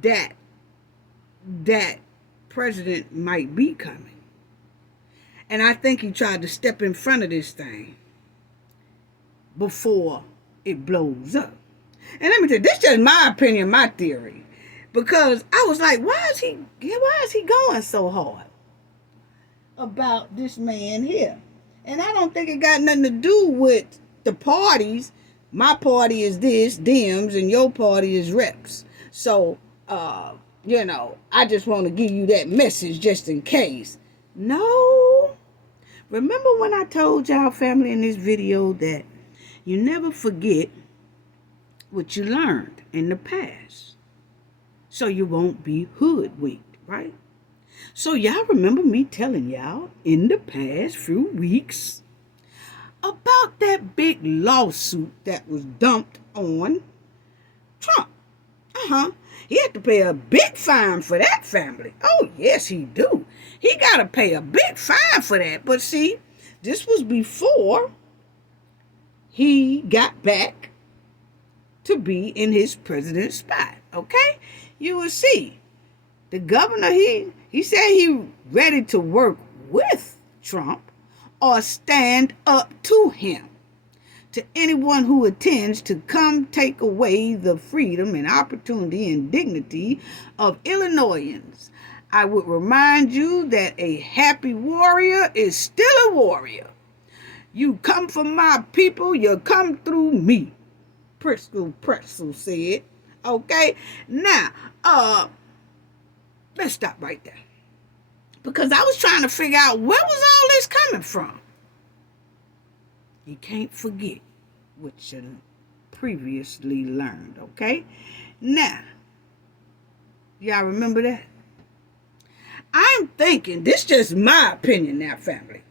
that president might be coming. And I think he tried to step in front of this thing before it blows up. And let me tell you, this is just my opinion, my theory. Because I was like, why is he going so hard about this man here? And I don't think it got nothing to do with the parties. My party is this, Dems, and your party is Reps. So, I just want to give you that message just in case. No. Remember when I told y'all, family, in this video that you never forget what you learned in the past, so you won't be hoodwinked, right? So y'all remember me telling y'all in the past few weeks about that big lawsuit that was dumped on Trump. He had to pay a big fine for that, family. Oh, yes, he do. He got to pay a big fine for that. But see, this was before he got back to be in his president's spot, okay? You will see. The governor, he said he ready to work with Trump or stand up to him. To anyone who intends to come take away the freedom and opportunity and dignity of Illinoisans, I would remind you that a happy warrior is still a warrior. You come for my people, you come through me, Pretzel said. Okay? Now, let's stop right there. Because I was trying to figure out where was all this coming from. You can't forget what you previously learned, okay? Now, y'all remember that? I'm thinking, this is just my opinion now, family.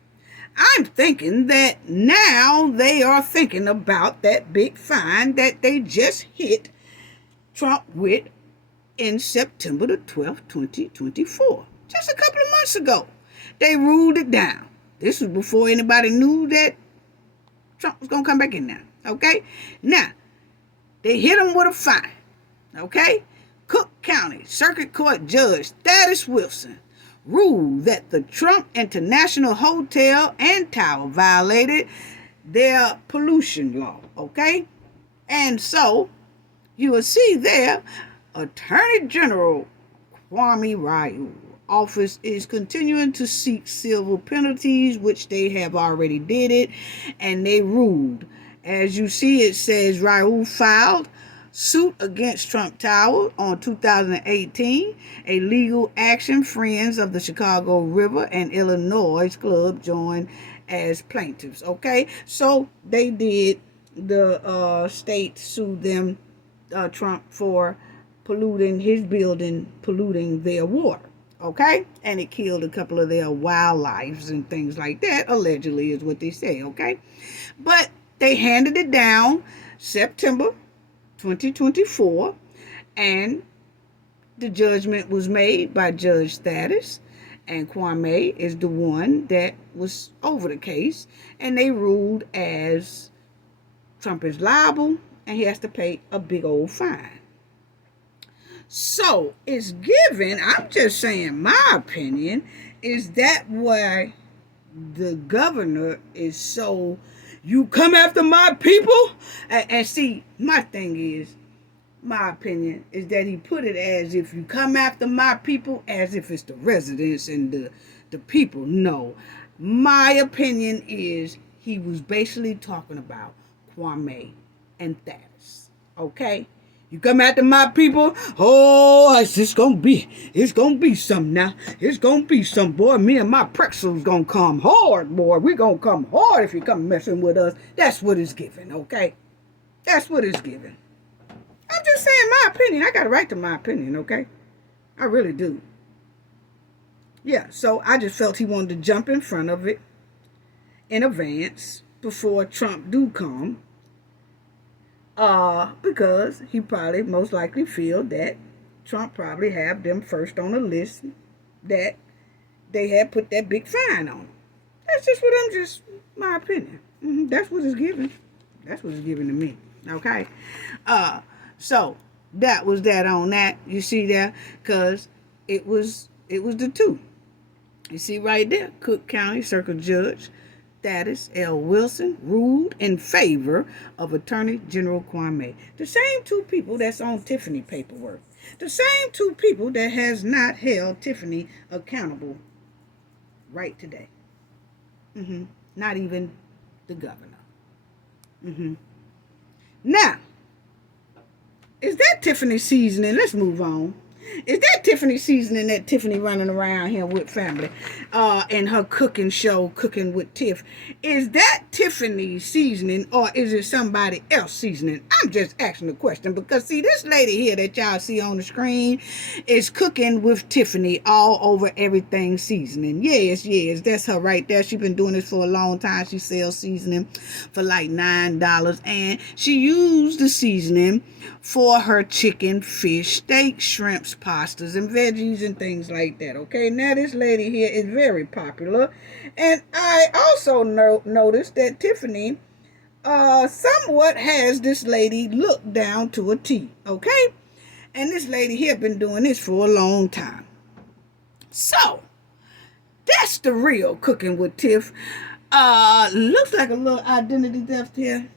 I'm thinking that now they are thinking about that big fine that they just hit Trump with in September the 12th, 2024. Just a couple of months ago. They ruled it down. This was before anybody knew that Trump was going to come back in now. Okay? Now, they hit him with a fine. Okay? Cook County Circuit Court Judge Thaddeus Wilson ruled that the Trump International Hotel and Tower violated their pollution law. Okay? And so, you will see there, Attorney General Kwame Ryu office is continuing to seek civil penalties, which they have already did it, and they ruled. As you see, it says Ryu filed suit against Trump Tower on 2018, a legal action. Friends of the Chicago River and Illinois Club joined as plaintiffs. Okay, so they did. The state sued them, Trump, for polluting his building, polluting their water. Okay, and it killed a couple of their wildlife and things like that, allegedly, is what they say. Okay, but they handed it down September 2024, and the judgment was made by Judge Status, and Kwame is the one that was over the case, and they ruled as Trump is liable and he has to pay a big old fine. So it's given, I'm just saying my opinion, is that why the governor is so, you come after my people? And see, my thing is, my opinion is that he put it as if you come after my people, as if it's the residents and the people. No, my opinion is he was basically talking about Kwame and Thaddeus. Okay? You come after my people, oh, it's gonna be something now. It's gonna be some, boy. Me and my pretzels gonna come hard, boy. We gonna come hard if you come messing with us. That's what it's given, okay? That's what it's given. I'm just saying my opinion. I got a right to my opinion, okay? I really do. Yeah, so I just felt he wanted to jump in front of it in advance before Trump do come. Because he probably most likely feel that Trump probably have them first on the list that they had put that big fine on. That's just my opinion. That's what it's given. That's what it's given to me. Okay? So that was that on that. You see there? Because it was the two. You see right there, Cook County Circuit Judge Thaddeus L. Wilson ruled in favor of Attorney General Kwame. The same two people that's on Tiffany paperwork. The same two people that has not held Tiffany accountable right today. Not even the governor. Now, is that Tiffany seasoning? Let's move on. Is that Tiffany seasoning that Tiffany running around here with family in her cooking show, Cooking with Tiff? Is that Tiffany seasoning or is it somebody else seasoning? I'm just asking the question because, see, this lady here that y'all see on the screen is Cooking with Tiffany, all over everything seasoning. Yes, that's her right there. She's been doing this for a long time. She sells seasoning for like $9, and she used the seasoning for her chicken, fish, steak, shrimps, pastas, and veggies and things like that. Okay, now this lady here is very popular, and I also noticed that Tiffany somewhat has this lady looked down to a T. Okay, and this lady here been doing this for a long time. So that's the real Cooking with Tiff. Looks like a little identity theft here.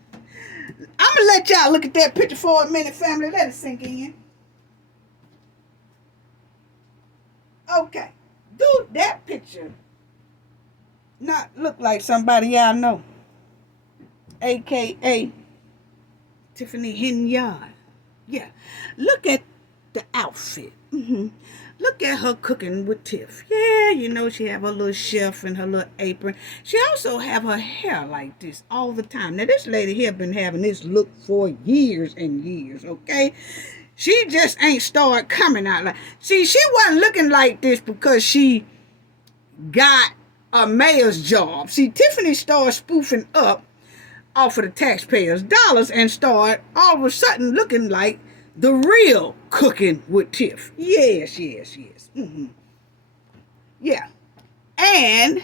I'm going to let y'all look at that picture for a minute, family. Let it sink in. Okay. Do that picture not look like somebody y'all know? A.K.A. Tiffany Henyard. Yeah. Look at the outfit. Look at her Cooking with Tiff. Yeah, you know, she have her little chef and her little apron. She also have her hair like this all the time. Now, this lady here been having this look for years and years, okay? She just ain't started coming out like... See, she wasn't looking like this because she got a mayor's job. See, Tiffany started spoofing up off of the taxpayers' dollars and started all of a sudden looking like the real Cooking with Tiff. Yes. Yeah. And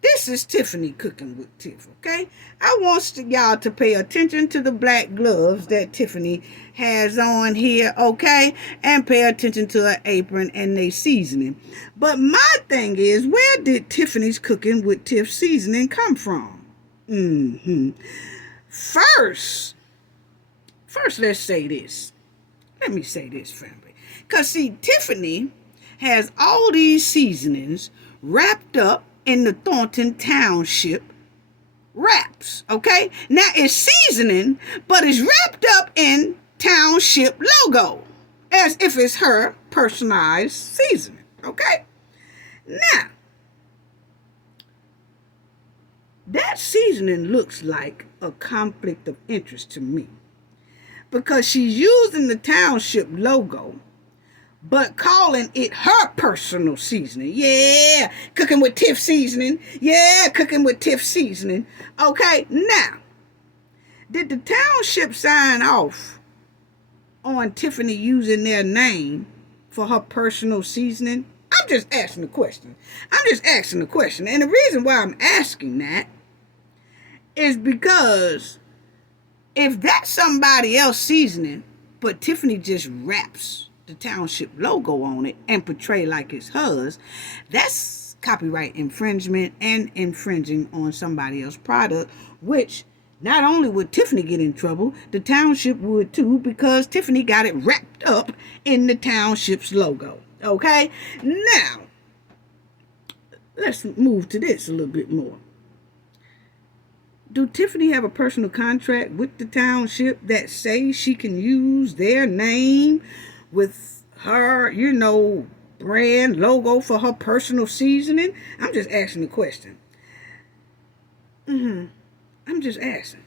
this is Tiffany Cooking with Tiff, okay? I want y'all to pay attention to the black gloves that Tiffany has on here, okay? And pay attention to her apron and their seasoning. But my thing is, where did Tiffany's Cooking with Tiff seasoning come from? First, let's say this. Let me say this, family. Because, see, Tiffany has all these seasonings wrapped up in the Dolton Township wraps, okay? Now, it's seasoning, but it's wrapped up in Township logo as if it's her personalized seasoning. Okay? Now, that seasoning looks like a conflict of interest to me because she's using the Township logo but calling it her personal seasoning. Yeah, cooking with Tiff seasoning. Yeah, cooking with Tiff seasoning. Okay, now, did the Township sign off on Tiffany using their name for her personal seasoning? I'm just asking the question. And the reason why I'm asking that is because if that's somebody else's seasoning, but Tiffany just wraps the Township logo on it and portray like it's hers, that's copyright infringement and infringing on somebody else's product, which not only would Tiffany get in trouble, the Township would too, because Tiffany got it wrapped up in the Township's logo. Okay? Now, let's move to this a little bit more. Do Tiffany have a personal contract with the Township that says she can use their name with her, brand logo for her personal seasoning? I'm just asking the question. I'm just asking.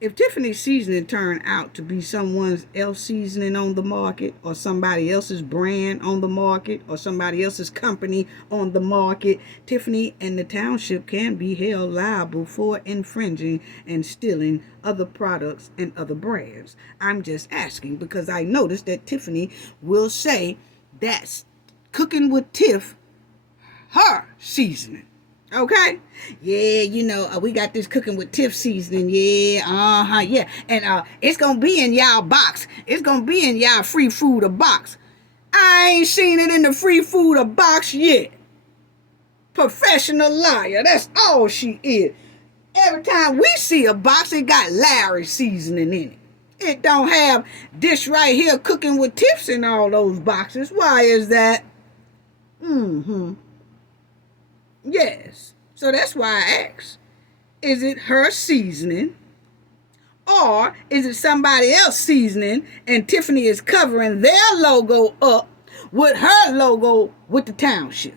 If Tiffany's seasoning turned out to be someone else's seasoning on the market, or somebody else's brand on the market, or somebody else's company on the market, Tiffany and the Township can be held liable for infringing and stealing other products and other brands. I'm just asking because I noticed that Tiffany will say that's cooking with Tiff, her seasoning. Okay? Yeah, we got this cooking with Tiff seasoning. Yeah, yeah. And it's going to be in y'all box. It's going to be in y'all free food or box. I ain't seen it in the free food or box yet. Professional liar. That's all she is. Every time we see a box, it got Larry seasoning in it. It don't have this right here cooking with Tiff's in all those boxes. Why is that? Yes. So that's why I asked. Is it her seasoning? Or is it somebody else's seasoning and Tiffany is covering their logo up with her logo with the Township?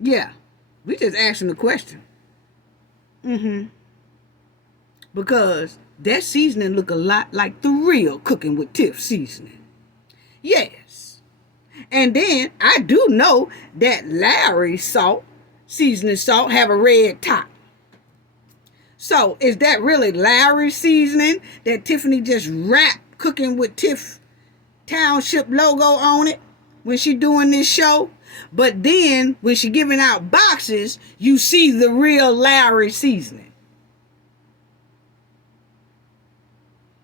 Yeah. We just asking the question. Because that seasoning look a lot like the real cooking with Tiff seasoning. Yes. And then I do know that Larry's seasoning salt, have a red top. So is that really Larry's seasoning that Tiffany just wrapped cooking with Tiff Township logo on it when she doing this show? But then when she giving out boxes, you see the real Larry seasoning.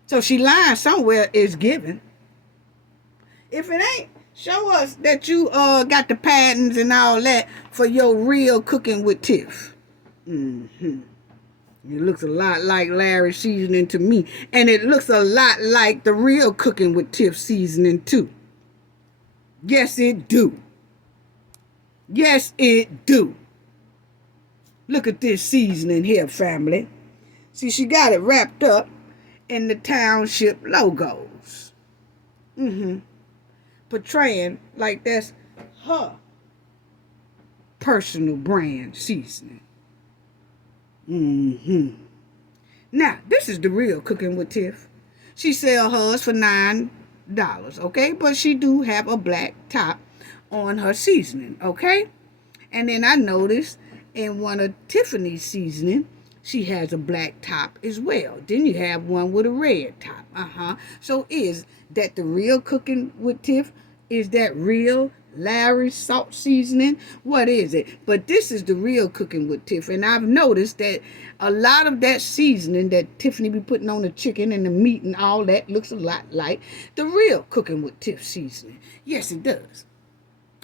So she lying somewhere is given. If it ain't, show us that you got the patents and all that for your real cooking with Tiff. It looks a lot like Larry seasoning to me. And it looks a lot like the real cooking with Tiff seasoning too. Yes, it do. Yes, it do. Look at this seasoning here, family. See, she got it wrapped up in the Township logos. Portraying like that's her personal brand seasoning. Now, this is the real cooking with Tiff. She sell hers for $9, okay? But she do have a black top on her seasoning, okay? And then I noticed in one of Tiffany's seasoning, she has a black top as well. Then you have one with a red top. So is that the real cooking with Tiff? Is that real Larry salt seasoning? What is it? But this is the real cooking with Tiff. And I've noticed that a lot of that seasoning that Tiffany be putting on the chicken and the meat and all that looks a lot like the real cooking with Tiff seasoning. Yes, it does.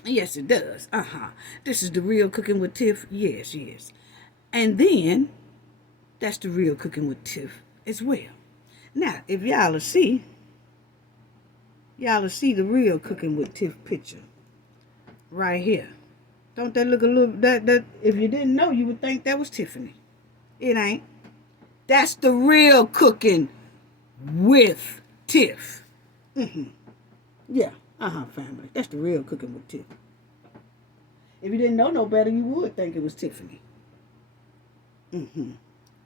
Yes, it does. This is the real cooking with Tiff. Yes. And then that's the real cooking with Tiff as well. Now, if y'all will see the real cooking with Tiff picture right here. Don't that look a little, that if you didn't know, you would think that was Tiffany. It ain't. That's the real cooking with Tiff. Yeah, family. That's the real cooking with Tiff. If you didn't know no better, you would think it was Tiffany.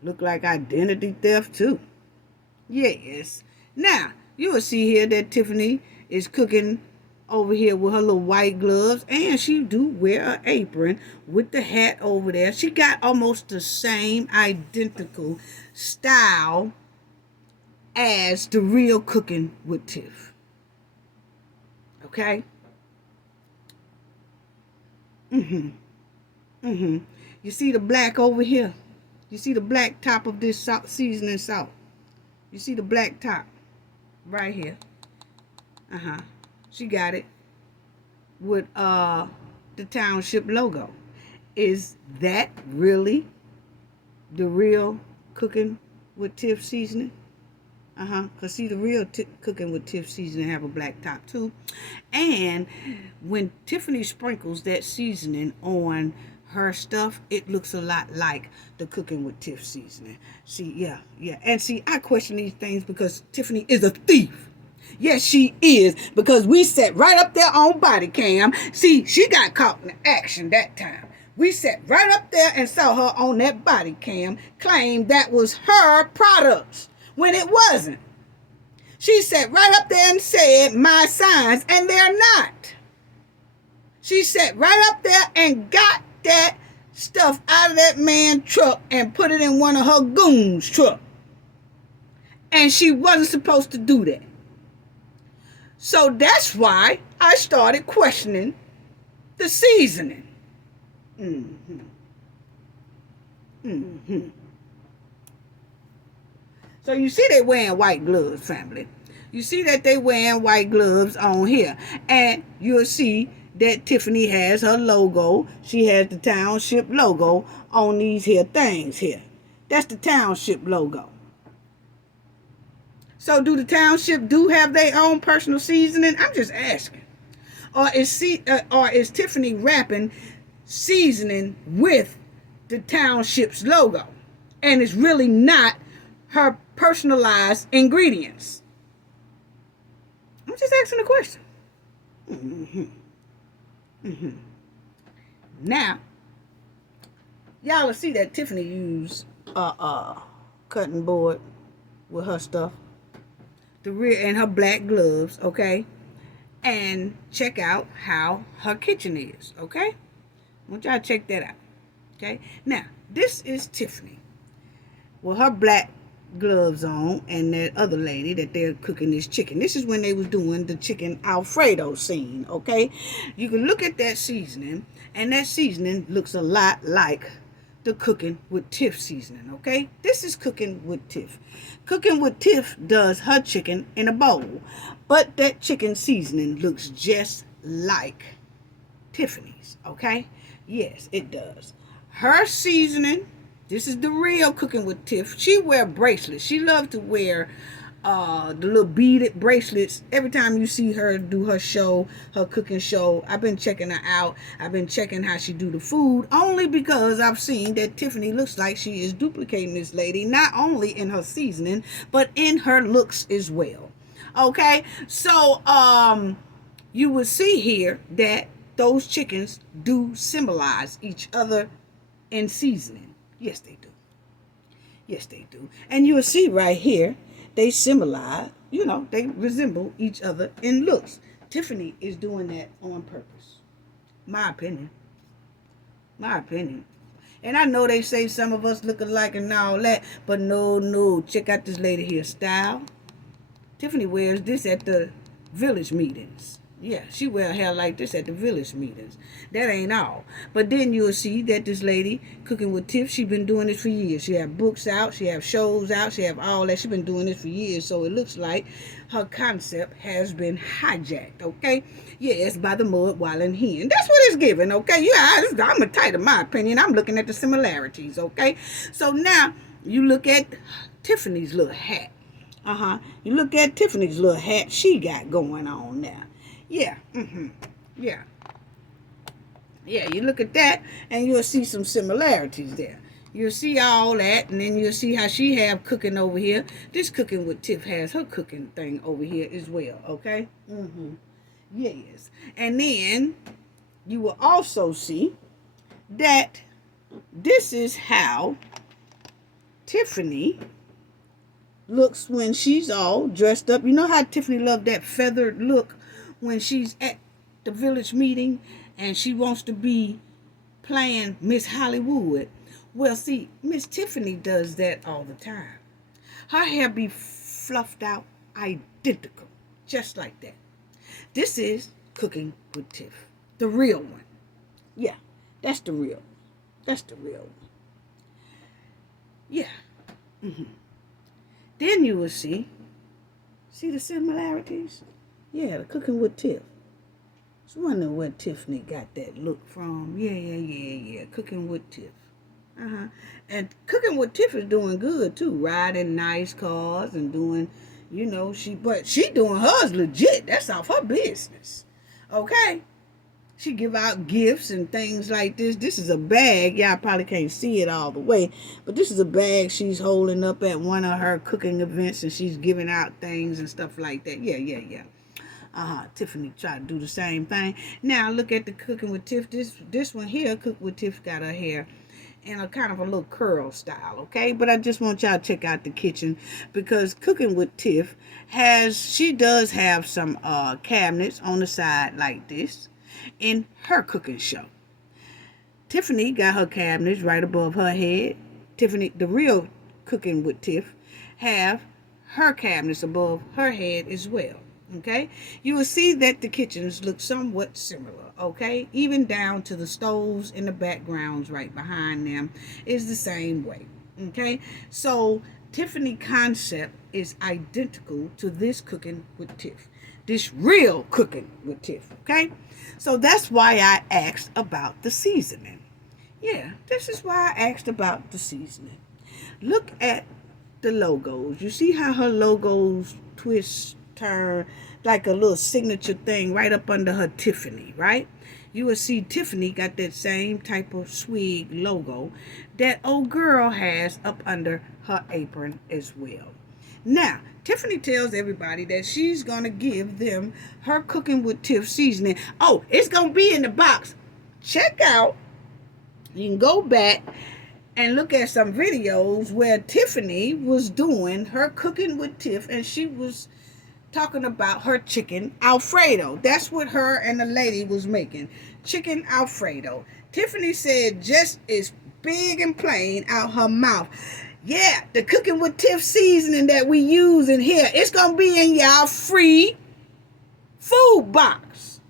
Look like identity theft too. Yes. Now, you will see here that Tiffany is cooking over here with her little white gloves, and she do wear an apron with the hat over there. She got almost the same identical style as the real cooking with Tiff. Okay? You see the black over here? You see the black top of this seasoning salt? You see the black top right here? She got it with the Township logo. Is that really the real cooking with Tiff seasoning? Because see, the real cooking with Tiff seasoning have a black top too. And when Tiffany sprinkles that seasoning on her stuff, it looks a lot like the cooking with Tiff seasoning. See, yeah. And see, I question these things because Tiffany is a thief. Yes, she is, because we sat right up there on body cam. See, she got caught in action that time. We sat right up there and saw her on that body cam claim that was her products when it wasn't. She sat right up there and said, my signs, and they're not. She sat right up there and got that stuff out of that man's truck and put it in one of her goons' truck. And she wasn't supposed to do that. So that's why I started questioning the seasoning. So you see they wearing white gloves, family. You see that they wearing white gloves on here. And you'll see that Tiffany has her logo. She has the Township logo on these here things here. That's the Township logo. So do the Township do have their own personal seasoning? I'm just asking. Or is Tiffany wrapping seasoning with the Township's logo? And it's really not her personalized ingredients. I'm just asking a question. Now, y'all will see that Tiffany used a cutting board with her stuff. The rear and her black gloves, okay? And check out how her kitchen is, okay? I want y'all to check that out, okay? Now, this is Tiffany with her black gloves on and that other lady that they're cooking this chicken. This is when they was doing the chicken Alfredo scene, okay? You can look at that seasoning, and that seasoning looks a lot like the cooking with Tiff seasoning, okay? This is cooking with Tiff. Cooking with Tiff does her chicken in a bowl, but that chicken seasoning looks just like Tiffany's, okay? Yes, it does. Her seasoning, this is the real cooking with Tiff. She wear bracelets. She loves to wear the little beaded bracelets every time you see her do her show, her cooking show. I've been checking her out. I've been checking how she do the food, only because I've seen that Tiffany looks like she is duplicating this lady, not only in her seasoning, but in her looks as well. Okay, so you will see here that those chickens do symbolize each other in seasoning. Yes, they do. Yes, they do. And you'll see right here, they symbolize, they resemble each other in looks. Tiffany is doing that on purpose. My opinion. My opinion. And I know they say some of us look alike and all that, but no. Check out this lady here style. Tiffany wears this at the village meetings. Yeah, she wear hair like this at the village meetings. That ain't all. But then you'll see that this lady, Cooking with Tiff, she been doing this for years. She have books out, she have shows out, she have all that. She been doing this for years, so it looks like her concept has been hijacked, okay? Yes, by the mud, while in hen. That's what it's giving, okay? Yeah, I'm a tight of my opinion. I'm looking at the similarities, okay? So now, you look at Tiffany's little hat. You look at Tiffany's little hat she got going on now. Yeah, Yeah, you look at that and you'll see some similarities there. You'll see all that, and then you'll see how she have cooking over here. This Cooking with Tiff has her cooking thing over here as well, okay? Yes. And then you will also see that this is how Tiffany looks when she's all dressed up. You know how Tiffany loved that feathered look when she's at the village meeting and she wants to be playing Miss Hollywood. Well, see, Miss Tiffany does that all the time. Her hair be fluffed out identical, just like that. This is Cooking with Tiff, the real one. Yeah, that's the real one. That's the real one. Yeah. Then you will see the similarities? Yeah, the Cooking with Tiff. I was wondering where Tiffany got that look from. Yeah. Cooking with Tiff. And Cooking with Tiff is doing good too, riding nice cars and doing, but she doing hers legit. That's off her business. Okay? She give out gifts and things like this. This is a bag. Y'all probably can't see it all the way, but this is a bag she's holding up at one of her cooking events, and she's giving out things and stuff like that. Yeah. Tiffany tried to do the same thing. Now look at the Cooking with Tiff. This one here, Cook with Tiff, got her hair in a kind of a little curl style, okay? But I just want y'all to check out the kitchen, because Cooking with Tiff she does have some cabinets on the side like this in her cooking show. Tiffany got her cabinets right above her head. Tiffany, the real Cooking with Tiff, have her cabinets above her head as well. Okay, you will see that the kitchens look somewhat similar. Okay, even down to the stoves in the backgrounds right behind them is the same way. Okay, so Tiffany concept is identical to this Cooking with Tiff, this real Cooking with Tiff. Okay, so that's why I asked about the seasoning. Yeah, this is why I asked about the seasoning. Look at the logos. You see how her logos twist, turn, like a little signature thing right up under her Tiffany, right? You will see Tiffany got that same type of swig logo that old girl has up under her apron as well. Now, Tiffany tells everybody that she's going to give them her Cooking with Tiff seasoning. Oh, it's going to be in the box. Check out. You can go back and look at some videos where Tiffany was doing her Cooking with Tiff, and she was talking about her chicken Alfredo. That's what her and the lady was making. Chicken Alfredo. Tiffany said just as big and plain out her mouth. Yeah, the Cooking with Tiff seasoning that we use in here, it's going to be in y'all free food box.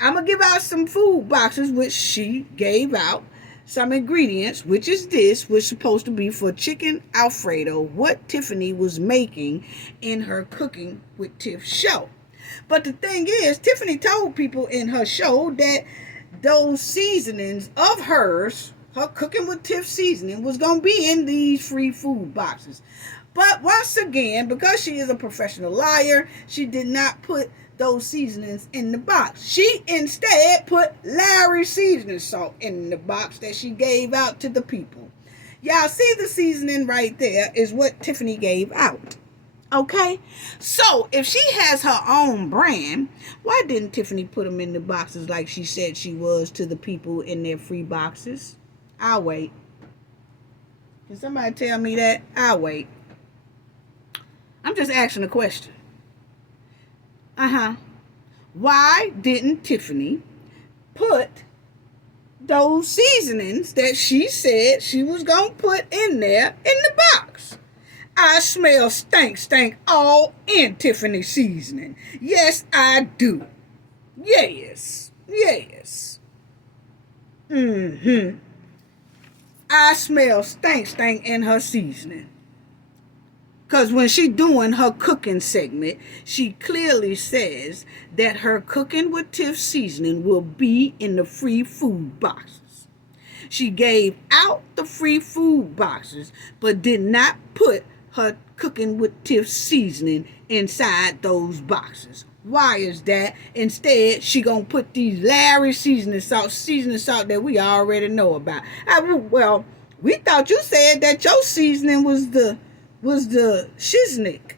I'm going to give out some food boxes, which she gave out some ingredients, which is this, was supposed to be for chicken Alfredo, what Tiffany was making in her Cooking with Tiff show. But the thing is, Tiffany told people in her show that those seasonings of hers, her Cooking with Tiff seasoning, was going to be in these free food boxes. But once again, because she is a professional liar, she did not put those seasonings in the box. She instead put Larry seasoning salt in the box that she gave out to the people. Y'all see the seasoning right there is what Tiffany gave out. Okay? So, if she has her own brand, why didn't Tiffany put them in the boxes like she said she was to the people in their free boxes? I'll wait. Can somebody tell me that? I'll wait. I'm just asking a question. Why didn't Tiffany put those seasonings that she said she was going to put in there in the box? I smell stank all in Tiffany seasoning. Yes, I do. Yes. I smell stank in her seasoning. Because when she doing her cooking segment, she clearly says that her Cooking with Tiff seasoning will be in the free food boxes. She gave out the free food boxes, but did not put her Cooking with Tiff seasoning inside those boxes. Why is that? Instead, she gonna put these Larry seasoning salt that we already know about. We thought you said that your seasoning was the shiznick.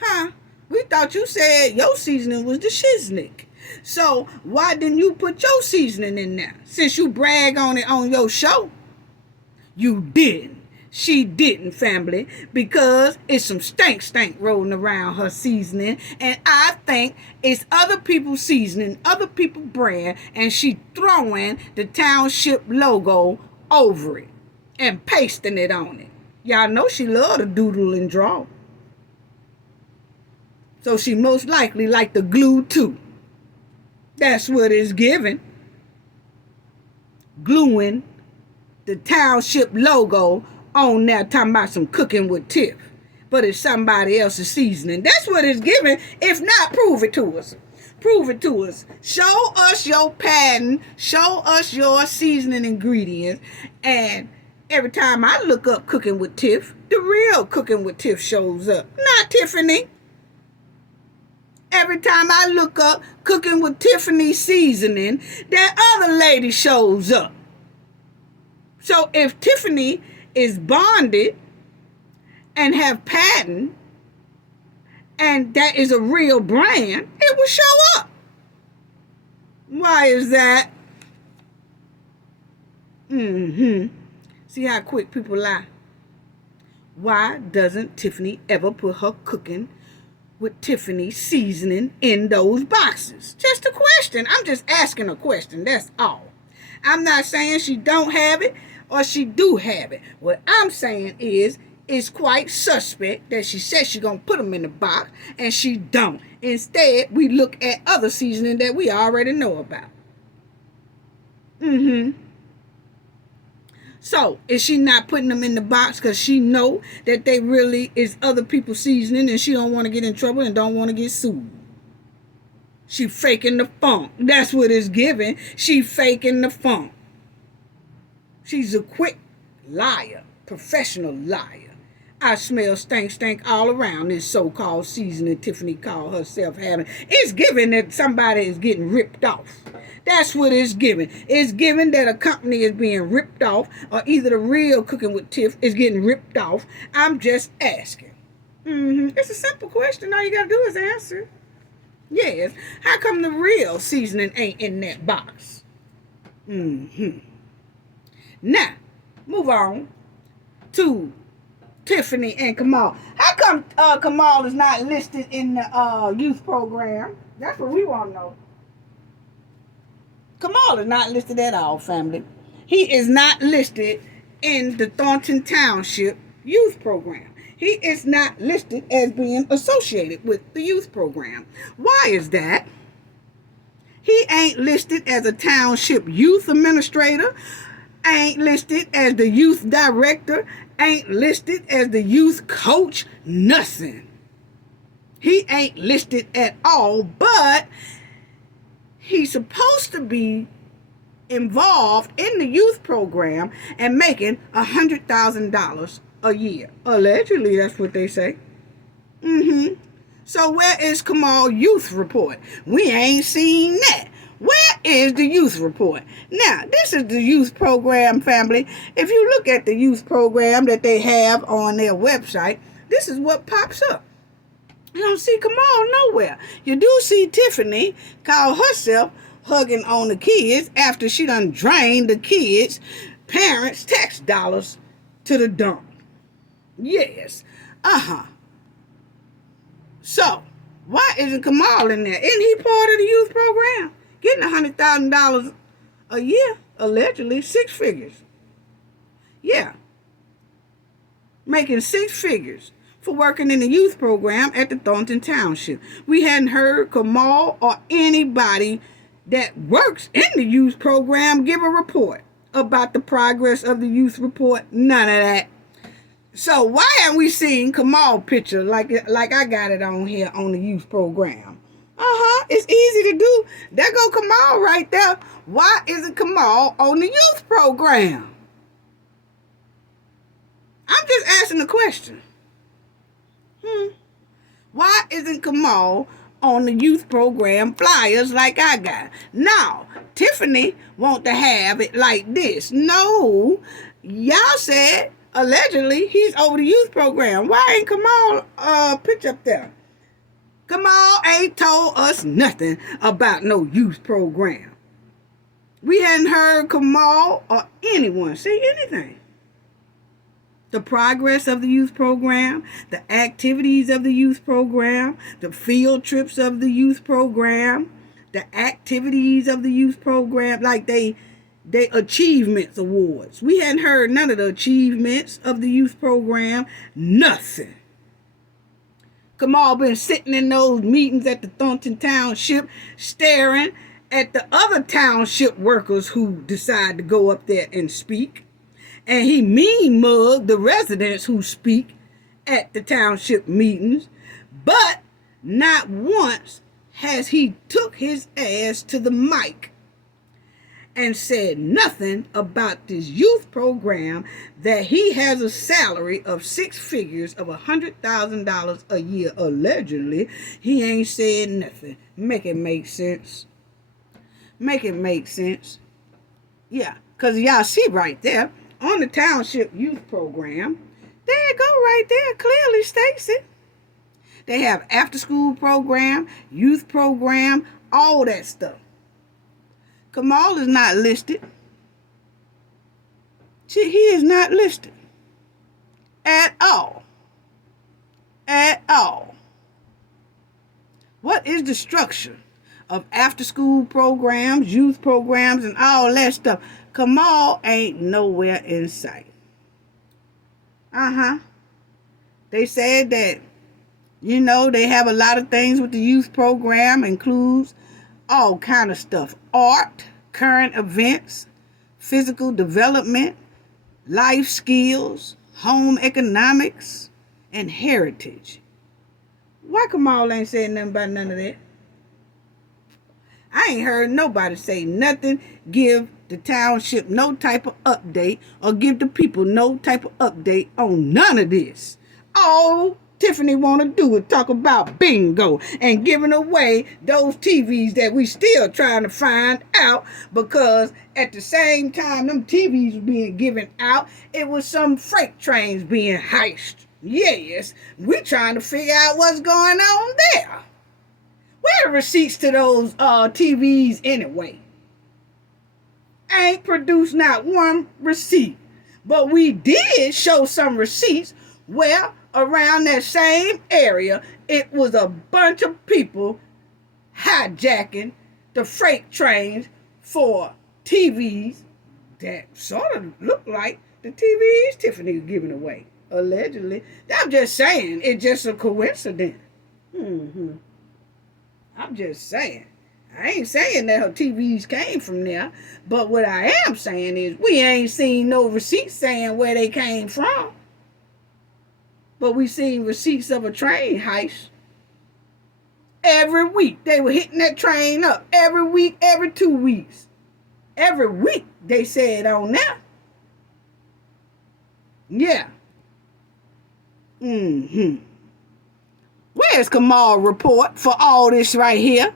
Huh? We thought you said your seasoning was the shiznick. So why didn't you put your seasoning in there? Since you brag on it on your show. You didn't. She didn't, family, because it's some stank rolling around her seasoning, and I think it's other people's seasoning, other people's brand, and she throwing the Township logo over it and pasting it on it. Y'all know she love to doodle and draw. So she most likely like the glue too. That's what it's giving. Gluing the Township logo on there, talking about some cooking with Tiff, but it's somebody else's seasoning. That's what it's giving. If not, prove it to us. Prove it to us. Show us your pattern. Show us your seasoning ingredients. And every time I look up cooking with Tiff, the real cooking with Tiff shows up, not Tiffany. Every time I look up cooking with Tiffany seasoning, that other lady shows up. So if Tiffany is bonded and have patent, and that is a real brand, it will show up. Why is that? See how quick people lie? Why doesn't Tiffany ever put her cooking with Tiffany seasoning in those boxes? Just a question. I'm just asking a question. That's all. I'm not saying she don't have it or she do have it. What I'm saying is, it's quite suspect that she says she's going to put them in the box and she don't. Instead, we look at other seasoning that we already know about. So, is she not putting them in the box because she know that they really is other people's seasoning and she don't want to get in trouble and don't want to get sued? She faking the funk. That's what it's giving. She faking the funk. She's a quick liar, professional liar. I smell stank all around this so-called seasoning Tiffany called herself having. It's giving that somebody is getting ripped off. That's what it's giving. It's giving that a company is being ripped off, or either the real Cooking with Tiff is getting ripped off. I'm just asking. It's a simple question. All you got to do is answer. Yes. How come the real seasoning ain't in that box? Now, move on to Tiffany and Kamal. How come Kamal is not listed in the youth program? That's what we want to know. Kamal is not listed at all, family. He is not listed in the Dolton Township youth program. He is not listed as being associated with the youth program. Why is that? He ain't listed as a township youth administrator, ain't listed as the youth director, ain't listed as the youth coach, nothing. He ain't listed at all, but he's supposed to be involved in the youth program and making $100,000 a year. Allegedly, that's what they say. So where is Kamal youth report? We ain't seen that. Where is the youth report? Now, this is the youth program, family. If you look at the youth program that they have on their website, this is what pops up. You don't see Kamal nowhere. You do see Tiffany call herself hugging on the kids after she done drained the kids' parents' tax dollars to the dump. Yes. So, why isn't Kamal in there? Isn't he part of the youth program? Getting $100,000 a year, allegedly, 6 figures. Yeah. Making 6 figures for working in the youth program at the Dolton Township. We hadn't heard Kamal or anybody that works in the youth program give a report about the progress of the youth report. None of that. So why haven't we seen Kamal picture like I got it on here on the youth program? It's easy to do. There go Kamal right there. Why isn't Kamal on the youth program? I'm just asking a question. Why isn't Kamal on the youth program flyers like I got. Now, Tiffany want to have it like this. No, y'all said allegedly he's over the youth program. Why ain't Kamal pitch up there? Kamal ain't told us nothing about no youth program. We hadn't heard Kamal or anyone say anything. The progress of the youth program, the activities of the youth program, the field trips of the youth program, the activities of the youth program, like they achievements awards. We hadn't heard none of the achievements of the youth program, nothing. Kamal been sitting in those meetings at the Dolton Township staring at the other township workers who decide to go up there and speak. And he mean mugged the residents who speak at the township meetings. But not once has he took his ass to the mic and said nothing about this youth program that he has a salary of 6 figures of $100,000 a year, allegedly. He ain't said nothing. Make it make sense. Make it make sense. Yeah, because y'all see right there, on the township youth program, there you go right there, clearly states it. They have after school program, youth program, all that stuff. Kamal is not listed. He is not listed. At all. At all. What is the structure of after school programs, youth programs, and all that stuff? Kamal ain't nowhere in sight. They said that, they have a lot of things with the youth program, includes all kind of stuff. Art, current events, physical development, life skills, home economics, and heritage. Why Kamal ain't saying nothing about none of that? I ain't heard nobody say nothing, give the township no type of update, or give the people no type of update on none of this. All Tiffany want to do is talk about bingo and giving away those TVs that we still trying to find out, because at the same time them TVs were being given out, it was some freight trains being heist. Yes, we trying to figure out what's going on there. Where are the receipts to those TVs anyway? Ain't produced not one receipt. But we did show some receipts where around that same area, it was a bunch of people hijacking the freight trains for TVs that sort of look like the TVs Tiffany was giving away, allegedly. I'm just saying, it's just a coincidence. I'm just saying. I ain't saying that her TVs came from there, but what I am saying is we ain't seen no receipts saying where they came from. But we seen receipts of a train heist. Every week they were hitting that train up. Every week, every 2 weeks. Every week they said on there. Yeah. Where's Kamal report for all this right here?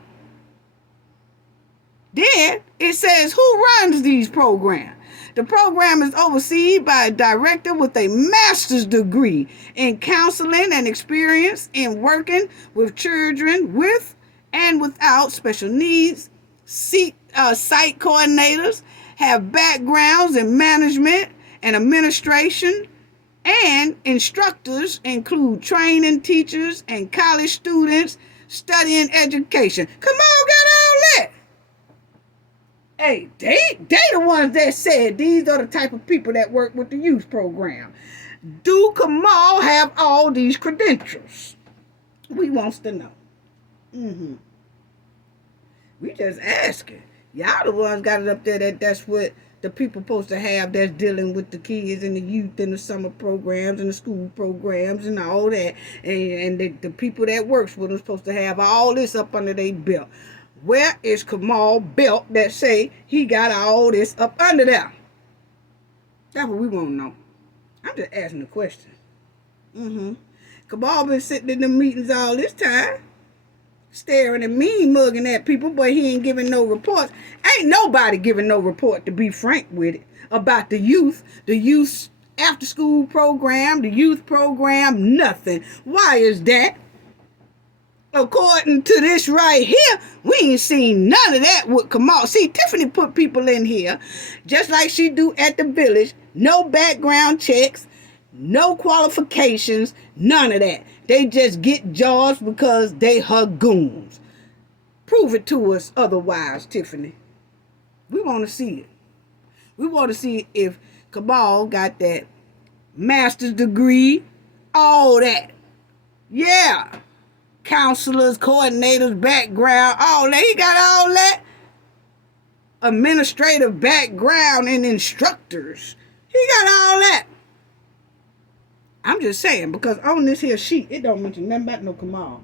Then it says who runs these programs. The program is overseen by a director with a master's degree in counseling and experience in working with children with and without special needs. Site coordinators have backgrounds in management and administration, and instructors include training teachers and college students studying education. Come on, get all that. Hey, they the ones that said these are the type of people that work with the youth program. Do Kamal have all these credentials? We wants to know. We just asking. Y'all the ones got it up there that's what the people supposed to have that's dealing with the kids and the youth and the summer programs and the school programs and all that. And the people that works with them supposed to have all this up under their belt. Where is Kamal belt that say he got all this up under there? That's what we want to know. I'm just asking the question. Kamal been sitting in the meetings all this time. staring and mean mugging at people, but he ain't giving no reports. Ain't nobody giving no report, to be frank with it, about the youth after school program, the youth program, nothing. Why is that? According to this right here, we ain't seen none of that with Kamal. See, Tiffany put people in here just like she do at the village. No background checks, no qualifications, none of that. They just get jobs because they her goons. Prove it to us otherwise, Tiffany. We want to see it. We want to see if Kamal got that master's degree, all that. Yeah. Counselors, coordinators, background, all that. He got all that. Administrative background and instructors. He got all that. I'm just saying, because on this here sheet, it don't mention nothing about no Kamal.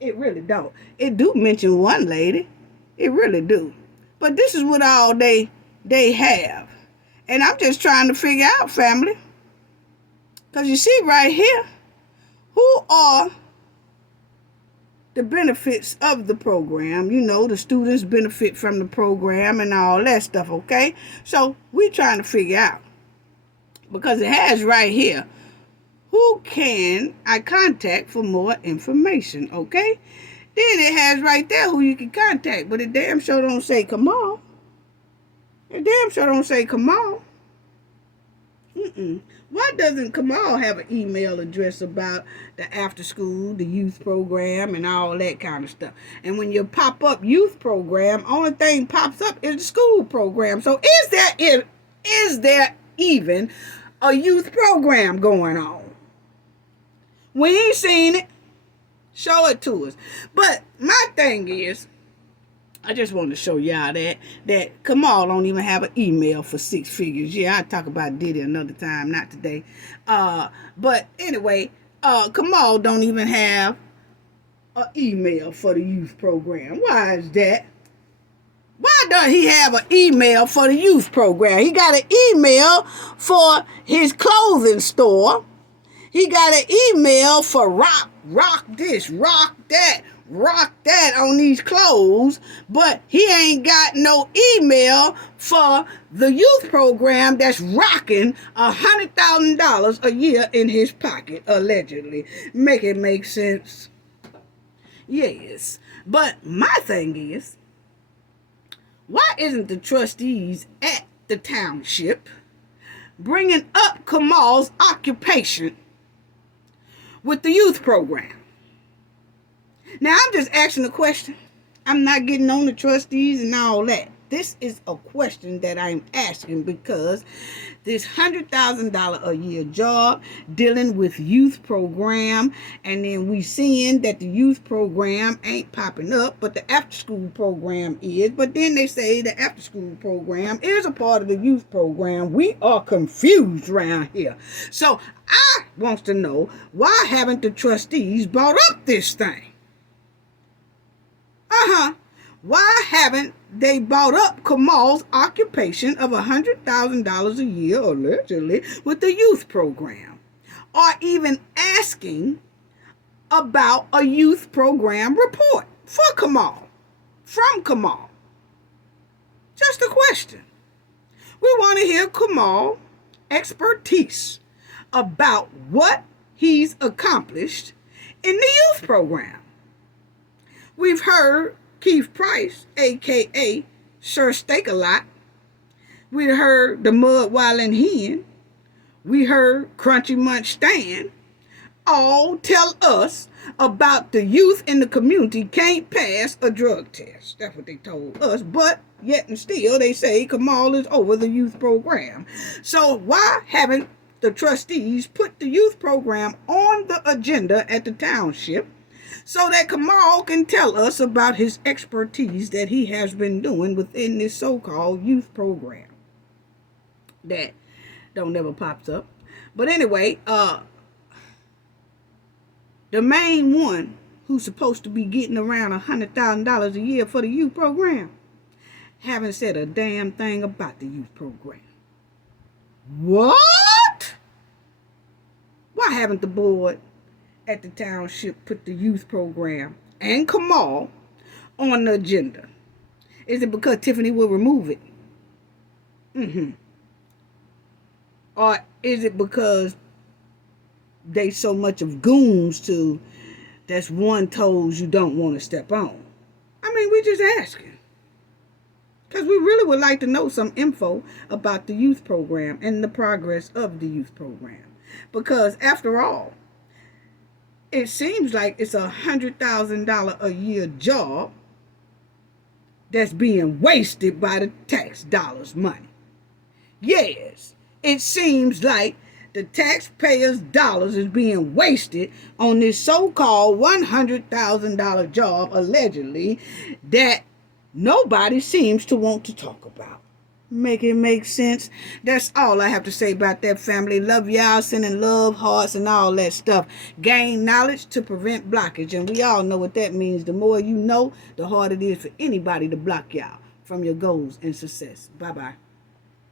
It really don't. It do mention one lady. It really do. But this is what all they have. And I'm just trying to figure out, family. Because you see right here, who are the benefits of the program? You know, the students benefit from the program and all that stuff, okay? So we're trying to figure out, because it has right here, who can I contact for more information, okay? Then it has right there who you can contact, but it damn sure don't say Kamal. It damn sure don't say Kamal. Why doesn't Kamal have an email address about the after school, the youth program, and all that kind of stuff? And when you pop up youth program, only thing pops up is the school program. So is there even a youth program going on? We ain't seen it. Show it to us. But my thing is, I just wanted to show y'all that Kamal don't even have an email for 6 figures. Yeah, I'll talk about Diddy another time, not today. But anyway, Kamal don't even have an email for the youth program. Why is that? Why don't he have an email for the youth program? He got an email for his clothing store. He got an email for rock this, rock that on these clothes, but he ain't got no email for the youth program that's rocking $100,000 a year in his pocket, allegedly. Make it make sense? Yes. But my thing is, why isn't the trustees at the township bringing up Kamal's occupation with the youth program? Now, I'm just asking a question. I'm not getting on the trustees and all that. This is a question that I'm asking because this $100,000 a year job dealing with youth program, and then we seeing that the youth program ain't popping up, but the after school program is. But then they say the after school program is a part of the youth program. We are confused around here. So I wants to know, why haven't the trustees brought up this thing? Why haven't they brought up Kamal's occupation of $100,000 a year, allegedly, with the youth program? Or even asking about a youth program report for Kamal, from Kamal? Just a question. We want to hear Kamal's expertise about what he's accomplished in the youth program. We've heard Keith Price, a.k.a. Sir Steak-A-Lot. We heard the Mud Wildin' Hen. We heard Crunchy Munch Stan. All tell us about the youth in the community can't pass a drug test. That's what they told us. But yet and still, they say Kamal is over the youth program. So why haven't the trustees put the youth program on the agenda at the township, so that Kamal can tell us about his expertise that he has been doing within this so-called youth program that don't never pops up? But anyway, the main one who's supposed to be getting around $100,000 a year for the youth program haven't said a damn thing about the youth program. What? Why haven't the board at the township put the youth program and Kamal on the agenda? Is it because Tiffany will remove it? Or is it because they so much of goons to that's one toes you don't want to step on? I mean, we just asking. Because we really would like to know some info about the youth program and the progress of the youth program. Because after all, it seems like it's $100,000 a year job that's being wasted by the tax dollars' money. Yes, it seems like the taxpayers' dollars is being wasted on this so-called $100,000 job, allegedly, that nobody seems to want to talk about. Make it make sense? That's all I have to say about that, family. Love y'all, sending love, hearts, and all that stuff. Gain knowledge to prevent blockage, and we all know what that means. The more you know, the harder it is for anybody to block y'all from your goals and success. Bye-bye.